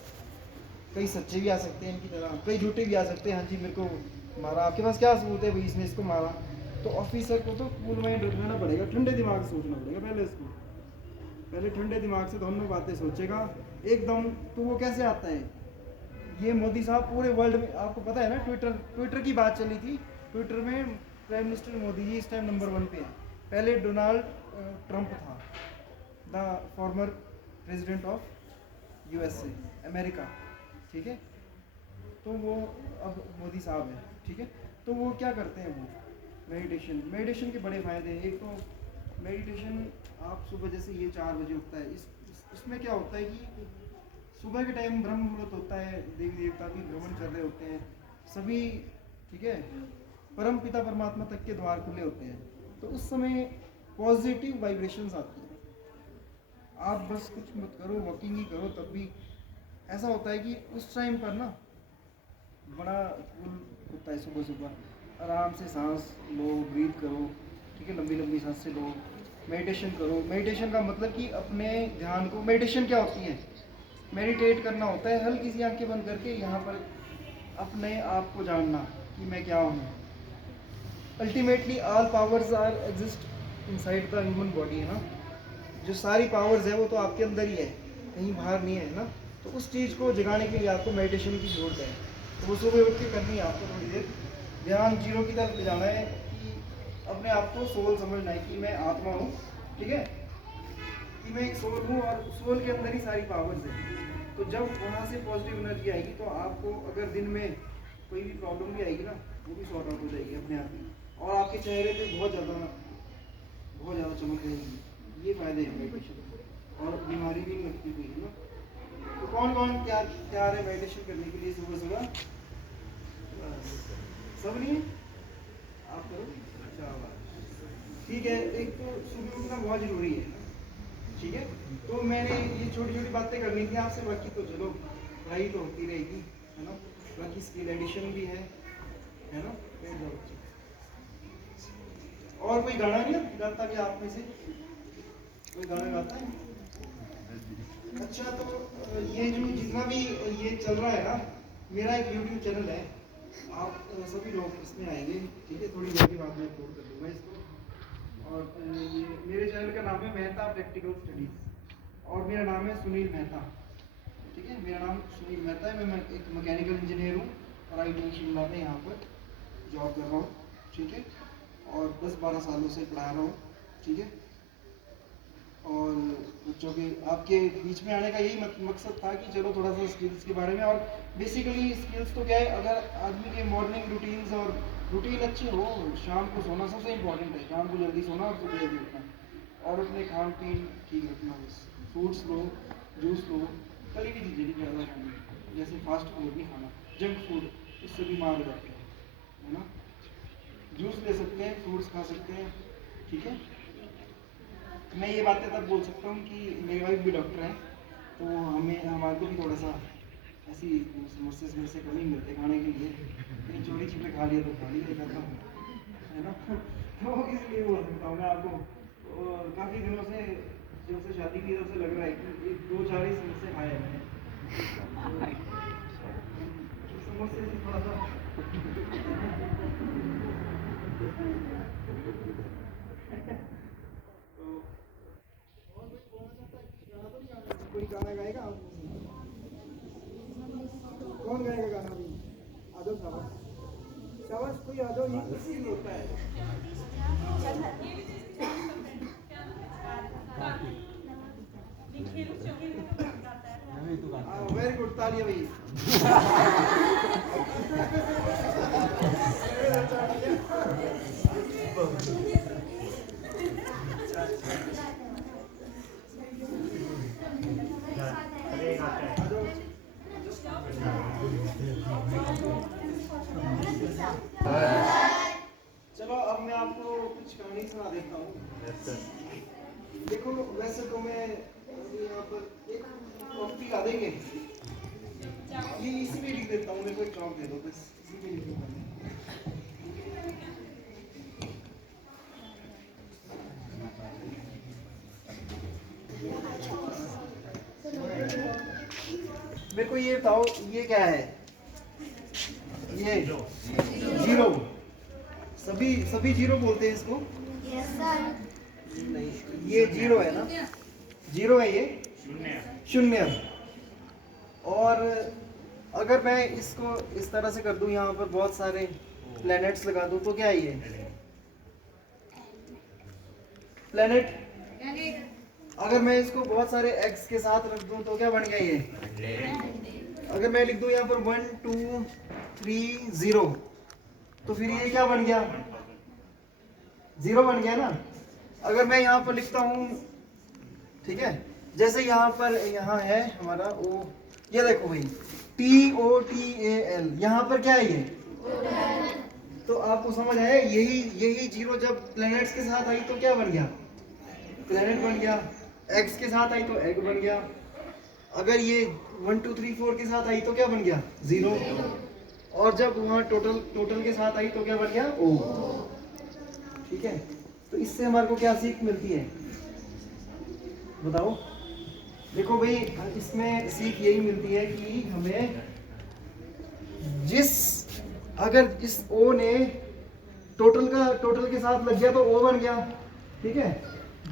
कई सच्चे भी आ सकते हैं इनकी तरह, कई झूठे भी आ सकते हैं। हाँ जी मेरे को मारा, आपके पास क्या सबूत है भाई इसने इसको मारा? तो ऑफिसर को तो कूल माइंड रखना पड़ेगा, ठंडे दिमाग से सोचना पड़ेगा पहले ठंडे दिमाग से दोनों बातें सोचेगा एकदम। तो वो कैसे आता है? ये मोदी साहब पूरे वर्ल्ड में, आपको पता है ना, ट्विटर की बात चली थी। ट्विटर में प्राइम मिनिस्टर मोदी जी इस टाइम नंबर 1 पे है। पहले डोनाल्ड ट्रंप था, the former president of USA America, ठीक है। तो वो अब मोदी साहब हैं, ठीक है। तो वो क्या करते हैं, वो मेडिटेशन के बड़े फ़ायदे हैं। एक तो मेडिटेशन, आप सुबह जैसे ये 4 बजे उठता है, इसमें क्या होता है कि सुबह के टाइम ब्रह्म मुहूर्त होता है, देवी देवता भी भ्रमण कर रहे होते हैं सभी, ठीक है। परम पिता परमात्मा तक के द्वार खुले होते हैं। तो उस समय पॉजिटिव वाइब्रेशंस आती हैं। आप बस कुछ मत करो, वॉकिंग ही करो, तब भी ऐसा होता है कि उस टाइम पर ना बड़ा कूल होता है। सुबह आराम से सांस लो, ब्रीथ करो, ठीक है, लंबी लंबी सांस से लो, मेडिटेशन करो। मेडिटेशन का मतलब कि अपने ध्यान को, मेडिटेशन क्या होती है, मेडिटेट करना होता है हल्की सी आंखें बंद करके यहाँ पर अपने आप को जानना कि मैं क्या हूँ। Ultimately all powers are exist inside the human body, है ना। जो सारी पावर्स है वो तो आपके अंदर ही है, कहीं बाहर नहीं है ना। तो उस चीज़ को जगाने के लिए आपको मेडिटेशन की ज़रूरत है। तो वो सुबह उठ के करनी है आपको, थोड़ी देर ध्यान जीरो की तरफ ले जाना है, कि अपने आप को सोल समझना है कि मैं आत्मा हूँ, ठीक है, कि मैं एक सोल हूँ, और सोल के अंदर ही सारी पावर्स है। तो जब वहाँ से पॉजिटिव एनर्जी आएगी तो आपको अगर दिन में कोई भी प्रॉब्लम भी आएगी ना, वो भी सॉर्ट आउट हो जाएगी अपने आप ही, और आपके चेहरे पे बहुत ज़्यादा चमक रहेगी। ये फ़ायदे हैं मेडिटेशन, और बीमारी भी नहीं लगती कोई, है ना। तो कौन कौन क्या तैयार है मेडिटेशन करने के लिए सुबह सुबह? सब नहीं, आप करो, अच्छा ठीक है। एक तो सुबह उठना बहुत ज़रूरी है, ठीक है। तो मैंने ये छोटी छोटी बातें करनी थी आपसे, बाकी तो चलो पढ़ाई तो होती रहेगी, है ना। बाकी स्किल एडिशन भी है ना। और कोई गाना नहीं गाता भी आप में से? कोई गाना गाता है? अच्छा, तो ये जो जितना भी ये चल रहा है ना, मेरा एक यूट्यूब चैनल है, आप सभी लोग इसमें आएंगे, ठीक है। थोड़ी देर के बाद मैं अपलोड कर दूँगा इसको। और ये मेरे चैनल का नाम है मेहता प्रैक्टिकल स्टडीज़, और मेरा नाम है सुनील मेहता, ठीक है। मेरा नाम सुनील मेहता है। मैं एक मैकेनिकल इंजीनियर हूँ, और IIT शिमला में यहाँ पर जॉब कर रहा हूँ, ठीक है। और 10-12 सालों से पढ़ा रहा हूँ, ठीक है। और बच्चों के आपके बीच में आने का यही मकसद था कि चलो थोड़ा सा स्किल्स के बारे में। और बेसिकली स्किल्स तो क्या है, अगर आदमी के मॉर्निंग रूटीन्स और रूटीन अच्छी हो, शाम को सोना सबसे इम्पोर्टेंट है। शाम को जल्दी सोना और सुबह जल्दी उठना, और अपने खान पीन ठीक रखना। बस फ्रूट्स लो, जूस लो, तली हुई चीज़ें नहीं ज़्यादा खानी, जैसे फास्ट फूड नहीं खाना, जंक फूड, इससे बीमार हो जाते हैं, है ना। जूस ले सकते हैं, फ्रूट्स खा सकते हैं, ठीक है। मैं ये बातें तब बोल सकता हूँ कि मेरी वाइफ भी डॉक्टर है, तो हमारे को भी थोड़ा सा ऐसी समोसे में से कम ही मिलते खाने के लिए, कहीं चोरी छिपे खा लिया तो खा लिया खत्म, है ना। तो इसलिए बोल सकता हूँ मैं आपको, और काफ़ी दिनों से जब से शादी की तब से लग रहा है कि एक 2-4 ही समोसे खाए हैं मैंने, तो समोसे से थोड़ा सा कोई गाना गाएगा आप में से? कौन गाएगा गाना भी? आ जाओ शाबाश, शाबाश कोई आ जाओ, ये इसीलिए होता है। वेरी गुड, तालियां भाई। चलो अब मैं आपको कुछ कहानी सुना देता हूँ। देखो वैसे तो मैं अभी यहाँ पर एक कॉपी ला देंगे, ये इसी में लिख देता हूँ, मेरे को एक चौक दे दो बस, इसी में लिख देता हूँ। मेरे को ये बताओ ये क्या है? ये जीरो, सभी जीरो बोलते हैं इसको। नहीं, ये जीरो है ना, जीरो है ये, शून्य। और अगर मैं इसको इस तरह से कर दूं, यहाँ पर बहुत सारे प्लैनेट्स लगा दूं, तो क्या है ये? प्लैनेट। अगर मैं इसको बहुत सारे एक्स के साथ रख दूं तो क्या बन गया ये? अगर मैं लिख दूं यहाँ पर 1 2 3 0, तो फिर ये क्या बन गया? 0 बन गया ना। अगर मैं यहाँ पर लिखता हूँ, ठीक है, जैसे यहाँ पर यहाँ है हमारा ओ, ये देखो भाई TOTAL, यहाँ पर क्या है ये? तो आपको समझ आया, यही जीरो जब प्लैनेट्स के साथ आई तो क्या बन गया? प्लैनेट बन गया। एक्स के साथ आई तो एग बन गया। अगर ये 1 2 3 4 के साथ आई तो क्या बन गया? 0। और जब वहाँ टोटल के साथ आई तो क्या बन गया? O। ठीक है, तो इससे हमारे को क्या सीख मिलती है बताओ? देखो भाई, इसमें सीख यही मिलती है कि हमें अगर इस O ने टोटल के साथ लग गया तो O बन गया, ठीक है।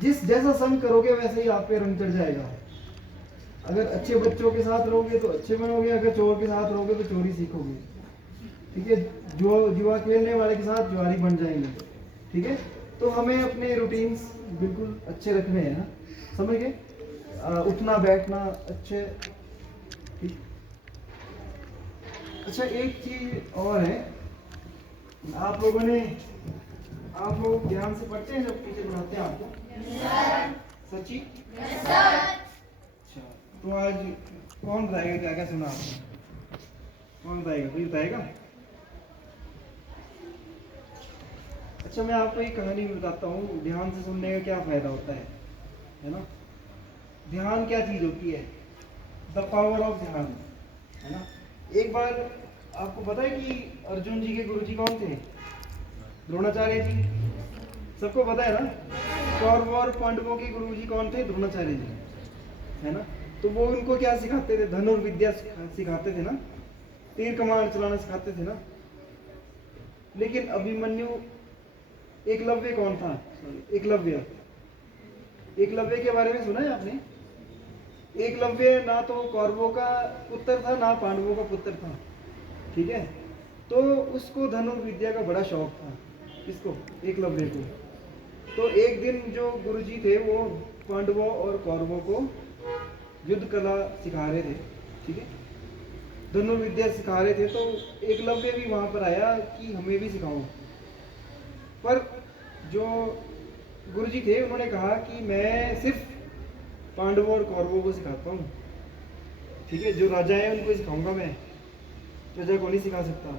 जैसा संग करोगे वैसे ही आप पे रंग चढ़ जाएगा। अगर अच्छे बच्चों के साथ रहोगे तो अच्छे बनोगे, अगर चोर के साथ रहोगे तो चोरी सीखोगे, ठीक है। जुआ खेलने वाले के साथ जुआरी बन जाएंगे, ठीक है। तो हमें अपने रूटीन्स बिल्कुल अच्छे रखने हैं ना, समझ गए? उठना बैठना अच्छे, ठीक। अच्छा, एक चीज और है, आप लोग ध्यान से पढ़ते हैं जब टीचर पढ़ाते हैं आपको? सच्ची? अच्छा, तो आज कौन बताएगा क्या क्या सुना आपने? कौन बताएगा? कोई बताएगा? अच्छा, मैं आपको एक कहानी बताता हूँ, ध्यान से सुनने का क्या फायदा होता है ना। ध्यान क्या चीज होती है? द पावर ऑफ ध्यान, है ना। एक बार आपको पता है कि अर्जुन जी के गुरुजी कौन थे? द्रोणाचार्य जी। सबको पता है ना। कौरव और पांडवों के गुरुजी कौन थे? द्रोणाचार्य जी, है ना। तो वो उनको क्या सिखाते थे? धनुर्विद्या सिखाते थे ना, तीर कमान चलाना सिखाते थे ना। लेकिन अभिमन्यु, एकलव्य कौन था? एकलव्य के बारे में सुना है आपने? एकलव्य ना तो कौरवों का पुत्र था ना पांडवों का पुत्र था, ठीक है। तो उसको धनुर्विद्या का बड़ा शौक था। किसको? एकलव्य को। तो एक दिन जो गुरुजी थे वो पांडवों और कौरवों को युद्ध कला सिखा रहे थे, ठीक है, धनुर्विद्या सिखा रहे थे। तो एकलव्य भी वहां पर आया कि हमें भी सिखाओ। पर जो गुरुजी थे उन्होंने कहा कि मैं सिर्फ पांडवों और कौरवों को सिखाता हूँ, ठीक है, जो राजा है उनको सिखाऊंगा, मैं प्रजा को नहीं सिखा सकता।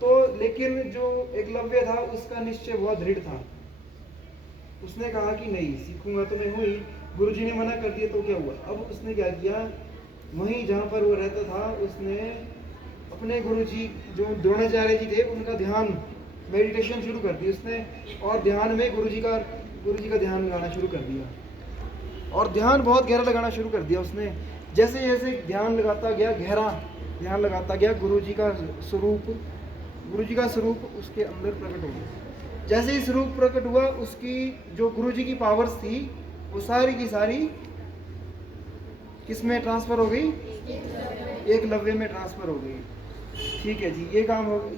तो लेकिन जो एकलव्य था उसका निश्चय बहुत दृढ़ था। उसने कहा कि नहीं, सीखूंगा तो मैं हूँ ही, गुरुजी ने मना कर दिया तो क्या हुआ? अब उसने क्या किया, वहीं जहाँ पर वो रहता था उसने अपने गुरुजी जो द्रोणाचार्य जी थे उनका ध्यान मेडिटेशन शुरू कर दी उसने, और ध्यान में गुरुजी का ध्यान लगाना शुरू कर दिया, और ध्यान बहुत गहरा लगाना शुरू कर दिया उसने। जैसे जैसे ध्यान लगाता गया, गहरा ध्यान लगाता गया, गुरुजी का स्वरूप उसके अंदर प्रकट हो गया। जैसे ही स्वरूप प्रकट हुआ, उसकी जो गुरुजी की पावर्स थी वो सारी की सारी किस में ट्रांसफर हो गई? एकलव्य में ट्रांसफर हो गई। ठीक है जी,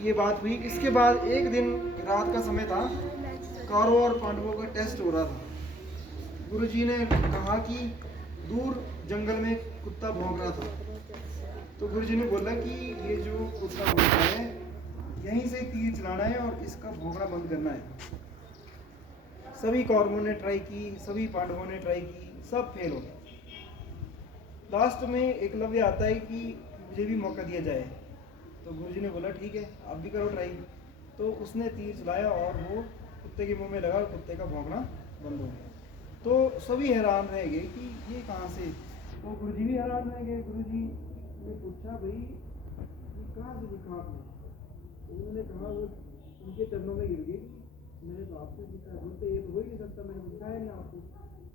ये बात हुई। इसके बाद एक दिन रात का समय था, कौरवों और पांडवों का टेस्ट हो रहा था। गुरुजी ने कहा कि दूर जंगल में कुत्ता भौंक रहा था, तो गुरुजी ने बोला कि ये जो कुत्ता भौंक रहा है यहीं से तीर चलाना है और इसका भौंकना बंद करना है। सभी कौरवों ने ट्राई की, सभी पांडवों ने ट्राई की, सब फेल हो गए। लास्ट में एकलव्य आता है कि मुझे भी मौका दिया जाए, तो गुरुजी ने बोला ठीक है आप भी करो ट्राई। तो उसने तीर चलाया और वो कुत्ते के मुंह में लगा, कुत्ते का भौंकना बंद हो गया। तो सभी हैरान रह गए कि ये कहाँ से, वो गुरुजी भी हैरान रह गए। गुरुजी ने पूछा भाई ये कहाँ से सीखा आपने? उन्होंने कहा वो उनके चरणों में गिर गई, मैंने तो आपसे सीखा है। बोलते ये तो हो ही नहीं सकता, मैंने सिखाया नहीं आपको।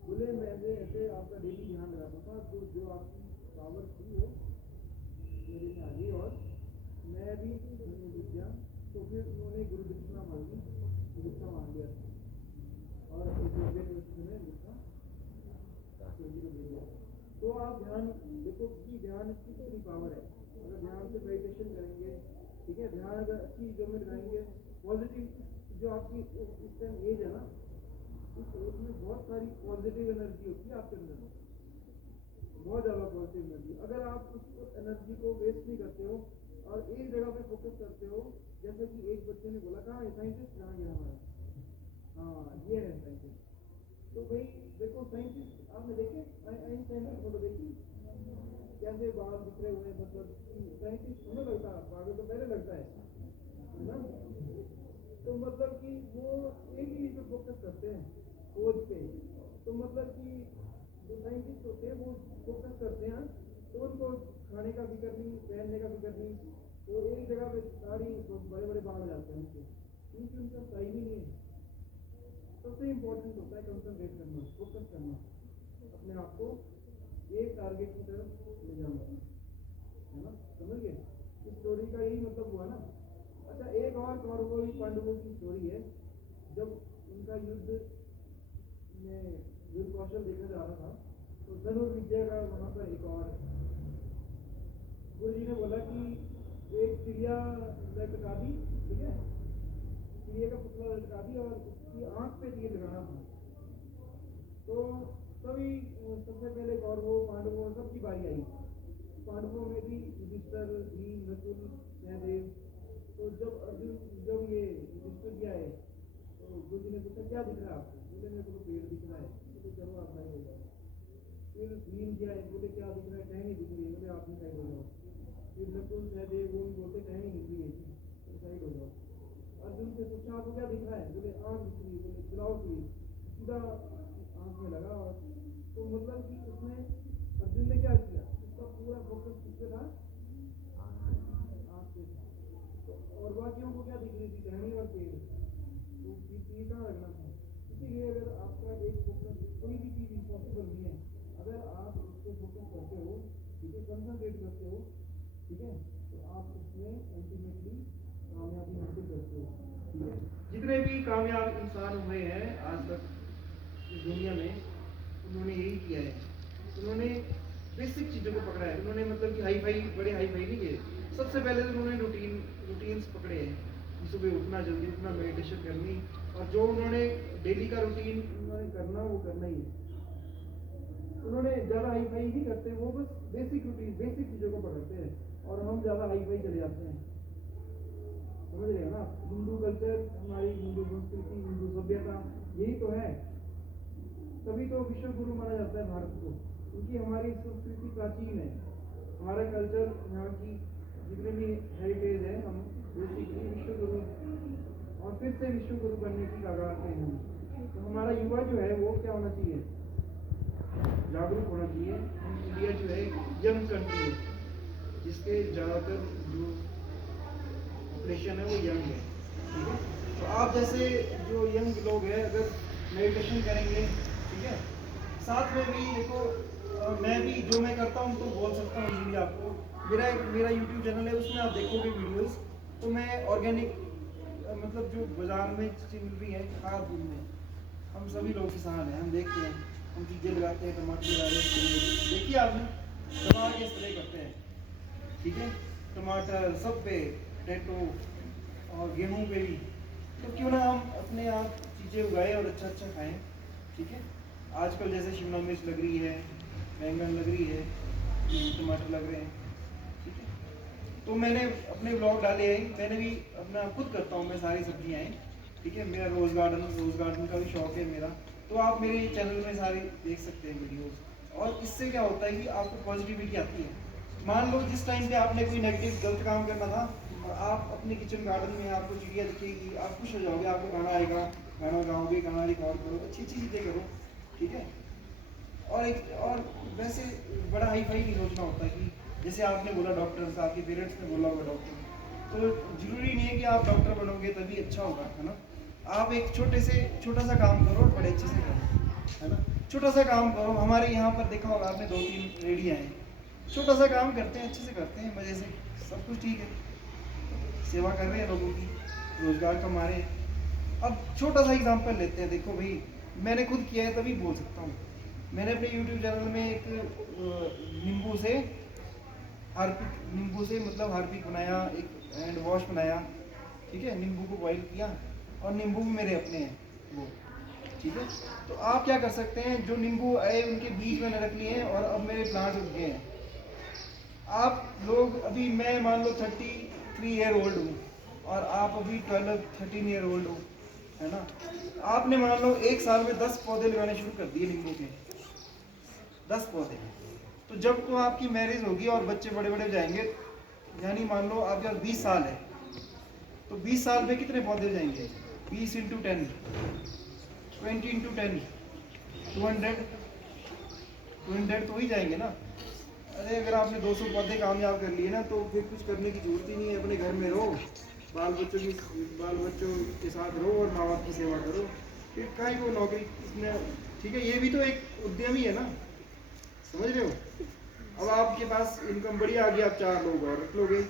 बोले मैं ऐसे आपका डेली ध्यान लगाता था, तो जो आपकी पावर थी वो मेरे में आ गई और मैं भी विद्या। तो फिर उन्होंने गुरु दीक्षा मांगी, दीक्षा मांग लिया और तो आप ध्यान देखो कि ध्यान की कितनी पावर है। अगर ध्यान से मेडिटेशन करेंगे, ठीक है, ध्यान अगर अच्छी चीज़ों में लगाएंगे, पॉजिटिव जो आपकी इस टाइम एज है ना, इस एज में बहुत सारी पॉजिटिव एनर्जी होती है आपके अंदर, बहुत ज़्यादा पॉजिटिव एनर्जी। अगर आप उस एनर्जी को वेस्ट नहीं करते हो और एक जगह पे फोकस करते हो, जैसे कि एक बच्चे ने बोला कहाँ है साइंटिस्ट, कहाँ गया हमारा, हाँ ये है साइंटिस्ट। तो भाई देखो साइंटिस्ट आपने देखे आइंस्टाइन की फोटो देखी, कैसे बाल बिखरे हुए, मतलब साइंटिस्ट हमें लगता है बाल तो पहले लगता है ना। तो मतलब कि वो एक ही पे फोकस करते हैं, खोज पे। तो मतलब कि जो साइंटिस्ट होते हैं वो फोकस करते हैं, तो उनको खाने का फिक्र नहीं, पहनने का फिक्र नहीं, वो एक जगह पे सारी बड़े बड़े बाल हो जाते हैं उनके, क्योंकि उनका सही नहीं है। सबसे इम्पोर्टेंट होता है कंसंट्रेट करना, फोकस करना, अपने आप को एक टारगेट की तरफ ले जाना, है ना, समझ गए? इस स्टोरी का यही मतलब हुआ ना। अच्छा, एक और कौरवों पांडवों की स्टोरी है। जब उनका युद्ध कौशल देखा जा रहा था, तो धनुर्विद्या का वहाँ पर एक और गुरु जी ने बोला कि एक चिड़िया लटका दी, ठीक है, चिड़िया का पुतला लटका दी और उसकी आँख पे तीर लगाना था। तो सभी सबसे पहले कौरवों पांडवों सबकी बारी आई। पांडवों में भी युधिष्ठिर, भीम, नकुल, सहदेव। तो जब ये युधिष्ठिर क्या है, तो गुरु जी ने पूछा क्या दिख रहा है आपको? बोले मेरे को तो पेड़ दिख रहा है। बोले चलो आप साइड हो जाओ। फिर भीम क्या है, बोले क्या दिख रहा है? टहनी दिख रही है। बोले आप भी साइड हो जाओ। फिर नकुल, सहदेव वो बोलते टहनी दिख रही है, तो साइड हो जाओ। अर्जुन से पूछा आपको क्या दिख रहा है? बोले आँख दिख रही है। बोले चलाओ तीर, सीधा आँख में लगा। और तो मतलब कि उसने अर्जुन ने क्या किया, उसका पूरा फोकस किस पे था? आँख पे था। तो और बाकियों को क्या दिख रही थी? टहनी और पेड़। तो तीर कहाँ लगना था? इसीलिए अगर आपका एक फोकस, कोई भी चीज़ इम्पॉसिबल नहीं है, अगर आप उस पर फोकस करते हो, ठीक है, कंसंट्रेट करते हो, ठीक है, तो आप उसमें अल्टीमेटली कामयाबी हासिल करते हो, ठीक है। जितने भी कामयाब इंसान हुए हैं आज तक इस दुनिया में, उन्होंने यही किया है। उन्होंने बेसिक चीज़ों को पकड़ा है। उन्होंने मतलब कि हाई फाई नहीं किए। सबसे पहले तो उन्होंने रूटीन्स पकड़े हैं, सुबह उठना, जल्दी उठना, मेडिटेशन करनी, और जो उन्होंने डेली का रूटीन उन्होंने करना वो करना ही है। उन्होंने ज़्यादा हाई फाई नहीं करते, वो बस बेसिक रूटीन, बेसिक चीज़ों को पकड़ते हैं, और हम ज़्यादा हाई फाई चले जाते हैं, समझ रहे हो ना। हिंदू कल्चर, हमारी हिंदू संस्कृति, हिंदू सभ्यता यही तो है। तभी तो विश्व गुरु माना जाता है भारत को, क्योंकि हमारी संस्कृति प्राचीन है, हमारा कल्चर, यहाँ की जितने भी हेरिटेज है, हम बेसिकली विश्व गुरु और फिर से विश्व गुरु बनने की कगार पे हैं। तो हमारा युवा जो है वो क्या होना चाहिए? जागरूक होना चाहिए। इंडिया जो है यंग कंट्री है, जिसके ज़्यादातर जो पॉपुलेशन है वो यंग है, ठीक है। तो आप जैसे जो यंग लोग हैं अगर मेडिटेशन करेंगे, ठीक है, साथ में भी देखो मैं भी जो मैं करता हूँ तो बोल सकता हूँ इजीली आपको। मेरा यूट्यूब चैनल है, उसमें आप देखोगे वीडियोस, तो मैं ऑर्गेनिक मतलब जो बाज़ार में चीज़ मिल रही है खाद दूध में, हम सभी लोग किसान हैं, हम देखते हैं, हम चीज़ें लगाते हैं, टमाटर लगा रहे हैं, देखिए आपने दवा के स्प्रे करते हैं, ठीक है, टमाटर सब पे, पोटैटो और गेहूं पे भी। तो क्यों ना हम अपने आप चीज़ें उगाएं और अच्छा अच्छा खाएं, ठीक है। आजकल जैसे शिमला मिर्च लग रही है, बैंगन लग रही है, टमाटर लग रहे हैं, ठीक है। तो मैंने अपने ब्लॉग डाले हैं, मैंने भी अपना खुद करता हूँ मैं सारी सब्जियाँ हैं, ठीक है। मेरा रोज़ गार्डन का भी शौक है मेरा, तो आप मेरे चैनल में सारे देख सकते हैं वीडियोस। और इससे क्या होता है कि आपको पॉजिटिविटी आती है। मान लो जिस टाइम पे आपने कोई नेगेटिव गलत काम करना था, आप अपने किचन गार्डन में आपको चिड़िया दिखेगी, आप खुश हो जाओगे, आपको गाना आएगा, गाना गाओगे, गाना रिकॉर्ड करो, अच्छी अच्छी चीज़ें करो, ठीक है। और वैसे बड़ा हाई फाई नहीं सोचना होता कि जैसे आपने बोला डॉक्टर, आपके पेरेंट्स ने बोला होगा डॉक्टर, तो ज़रूरी नहीं है कि आप डॉक्टर बनोगे तभी अच्छा होगा, है ना। आप एक छोटा सा काम करो और बड़े अच्छे से करो, है ना। छोटा सा काम करो, हमारे यहाँ पर देखा होगा आपने 2-3 रेडियाँ हैं, छोटा सा काम करते हैं, अच्छे से करते हैं, मज़े से, सब कुछ ठीक है, सेवा कर रहे हैं लोगों की, रोज़गार कमा रहे हैं। अब छोटा सा एग्जांपल लेते हैं, देखो भाई मैंने खुद किया है तभी बोल सकता हूँ। मैंने अपने यूट्यूब चैनल में एक नींबू से मतलब हार्पिक बनाया, एक हैंड वॉश बनाया, ठीक है। नींबू को बॉईल किया और नींबू भी मेरे अपने हैं वो, ठीक है। तो आप क्या कर सकते हैं, जो नींबू आए उनके बीज मैंने रख लिए हैं और अब मेरे प्लांट उग गए हैं। आप लोग अभी मैं मान लो 33 ईयर ओल्ड हूँ और आप अभी 12-13 ईयर ओल्ड हो, है ना। आपने मान लो 1 साल में 10 पौधे लगाने शुरू कर दिए नींबू के, 10 पौधे। तो जब को आपकी मैरिज होगी और बच्चे बड़े बड़े हो जाएंगे, यानी मान लो आपके पास 20 साल है, तो 20 साल में कितने पौधे हो जाएंगे, 20 × 10, 20 × 10, 200 तो ही जाएंगे ना। अरे अगर आपने 200 पौधे कामयाब कर लिए ना, तो फिर कुछ करने की जरूरत ही नहीं है, अपने घर में रहो, बाल बच्चों के साथ रहो और माँ बाप की सेवा करो, फिर काहे को नौकरी इसमें, ठीक है। ये भी तो एक उद्यम ही है ना, समझ रहे हो। अब आपके पास इनकम बढ़िया आ गई, आप 4 लोग और रख लोगे।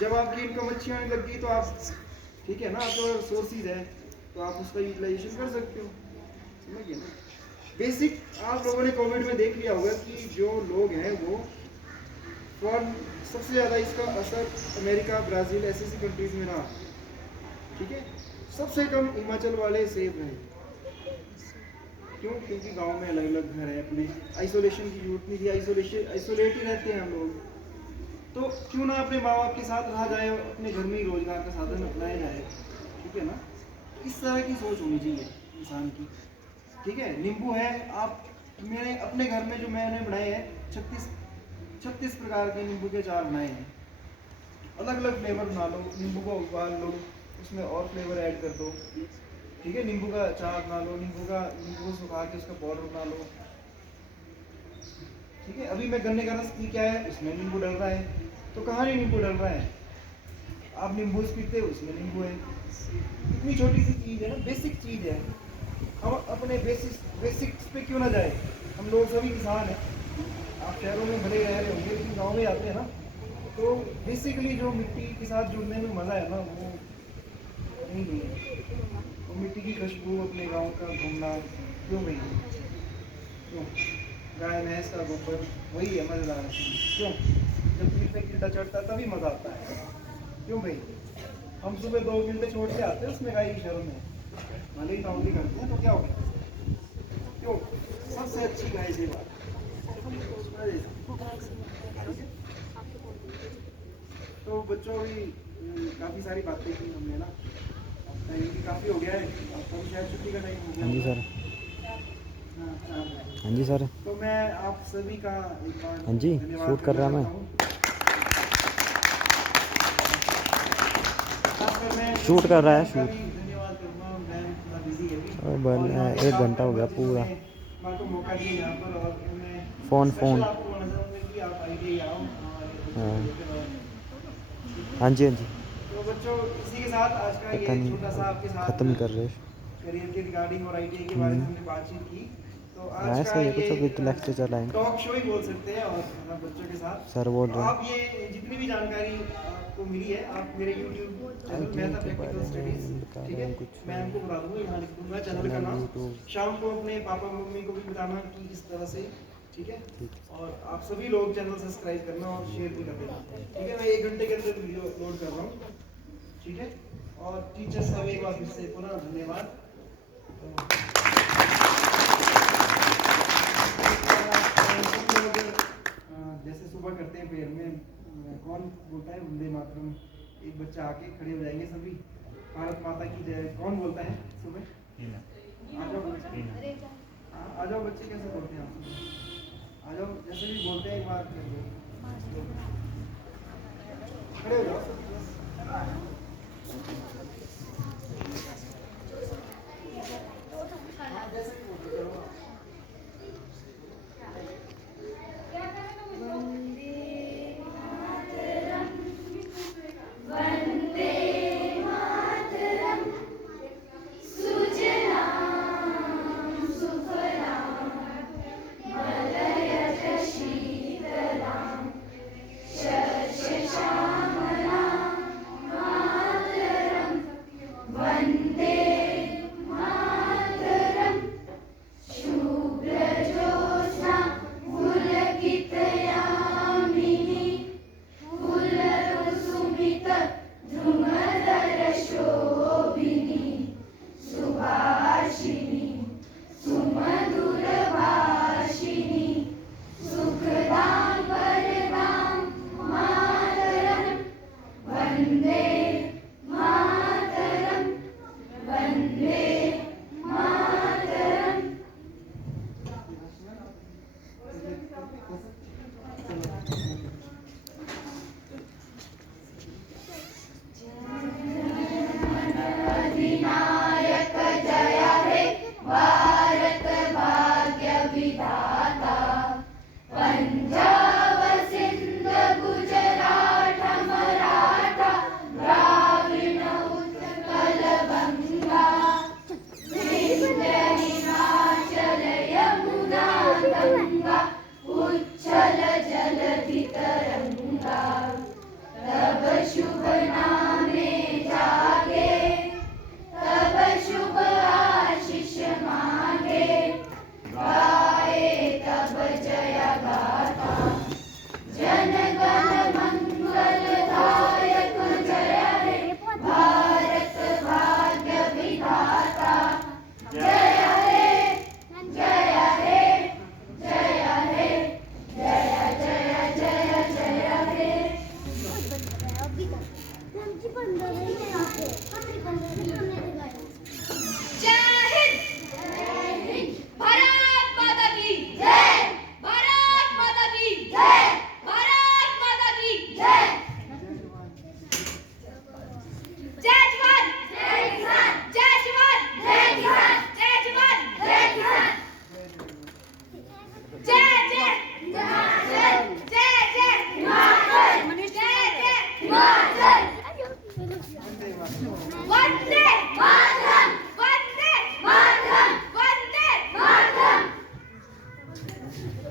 जब आपकी इनकम अच्छी आने लग गई तो आप, ठीक है ना, आपको सोर्सेज है तो आप उसका यूटिलाइजेशन कर सकते हो, समझिए ना। बेसिक आप लोगों ने कोविड में देख लिया होगा कि जो लोग हैं वो सबसे ज़्यादा इसका असर अमेरिका, ब्राज़ील ऐसी कंट्रीज़ में रहा, ठीक है। सबसे कम हिमाचल वाले सेफ रहे, क्यों? क्योंकि गांव में अलग अलग घर है अपने, आइसोलेशन की जरूरत नहीं थी, आइसोलेट ही रहते हैं हम लोग। तो क्यों ना अपने माँ बाप के साथ रहा जाए, अपने घर में ही रोजगार का साधन अपनाया जाए, ठीक है ना। इस तरह की सोच होनी चाहिए इंसान की, ठीक है। नींबू है, आप मैंने अपने घर में जो मैंने बनाए हैं 36 प्रकार के नींबू के अचार बनाए हैं, अलग अलग फ्लेवर बना लो, नींबू को उबाल लो, उसमें और फ्लेवर ऐड कर दो, ठीक है। नींबू का अचार बना लो, नींबू को सुखा के उसका पाउडर बना लो, ठीक है। अभी मैं गन्ने का रस पी, क्या है उसमें नींबू डल रहा है, तो कहाँ नहीं नींबू डल रहा है। आप नींबू पीते हो उसमें नींबू है। इतनी छोटी सी चीज़ है ना, बेसिक चीज़ है। हम अपने बेसिक्स पे क्यों ना जाए, हम लोग सभी किसान हैं। आप शहरों में भले रह रहे होंगे लेकिन गाँव में आते हैं ना, तो बेसिकली जो मिट्टी के साथ जुड़ने में मज़ा है ना, वो नहीं है। वो मिट्टी की खुशबू, अपने गांव का घूमना, क्यों भाई, क्यों? गाय भैंस का गोबर, वही है मज़ेदार, क्यों? जब पीठ पे कीड़ा चढ़ता है तभी मज़ा आता है, क्यों भाई। हम सुबह 2 घंटे छोड़ के आते हैं उसमें गाय की शहरों में, भले ही नौकरी करते हैं तो क्या हो गया, क्यों? सबसे अच्छी गाय से बात। तो बच्चों भी काफ़ी सारी बातें की हमने ना, टाइम भी काफ़ी हो गया है, आपका भी शायद छुट्टी का टाइम हो गया। हाँ जी सर। हाँ, हाँ जी सर। तो मैं आप सभी का एक बार हाँ जी, धन्यवाद शूट कर रहा मैं। शूट कर रहा है, शूट। धन्यवाद करूँगा, मैं थोड़ा बिजी है अभी। और 1 घंटा हो गया पूरा। मेरे को मौका दिया यहाँ पर, और मैं फ़ोन स्पेशल आपको बोलना चाहूँगा कि आप ITI आओ हाँ। हमारे। हाँ जी, हाँ जी। तो बच्चों, इसी के साथ आज का पता ये नहीं छोटा सा आपके साथ ख़त्म ही कर रहे करियर के रिगार्डिंग और ITI के बारे में हमने बातचीत की। तो आज ऐसा का ही है, कुछ ये अभी तो लेक्चर चल रहा है टॉक शो ही बोल सकते हैं, और बच्चों के साथ सर बोल तो रहे हैं आप ये जितनी भी जानकारी आपको मिली है, आप मेरे YouTube चैनल ITI मेहता के बारे प्रैक्टिकल में स्टडीज, बता ठीक रहे है, हैं कुछ मैं आपको बता दूंगा, यहाँ लिख दूंगा चैनल का चैनल नाम। यूट्यूब। शाम को अपने पापा मम्मी को भी बताना कि इस तरह से, ठीक है, ठीक और आप सभी लोग चैनल सब्सक्राइब करना और शेयर भी कर देना, ठीक है। मैं 1 घंटे के अंदर वीडियो अपलोड कर रहा हूँ, ठीक है। और टीचर्स का भी एक बार फिर से पुनः धन्यवाद। जैसे सुबह करते हैं प्रेयर में कौन बोलता है वंदे मातरम, एक बच्चा आके खड़े हो जाएंगे सभी, भारत माता की जय, कौन बोलता है सुबह? आ जाओ बच्चे, आ जाओ बच्चे, कैसे बोलते हैं आप सुबह? आ जाओ, जैसे भी बोलते हैं एक बार खड़े हो जाओ सभी बस। जैसे भी बोलते चलो आप।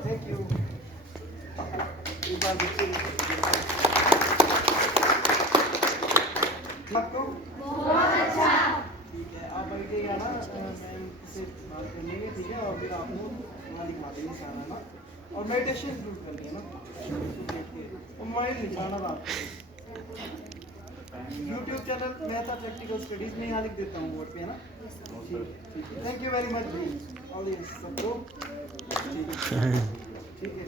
Thank you. एक बार बच्चे आपको बहुत अच्छा, ठीक है, आप बैठिएगा ना, मैम से बात कर लेंगे, ठीक है, और फिर आपको वहाँ दिखा देंगे सारा ना, और मेडिटेशन जरूर कर लिया ना, और मोबाइल नहीं चलाना था आपको। YouTube channel Mehta practical studies में यहाँ लिख देता हूँ बोर्ड पे, है ना। ठीक है, थैंक यू वेरी मच जी, ऑल दिस सबको, ठीक है।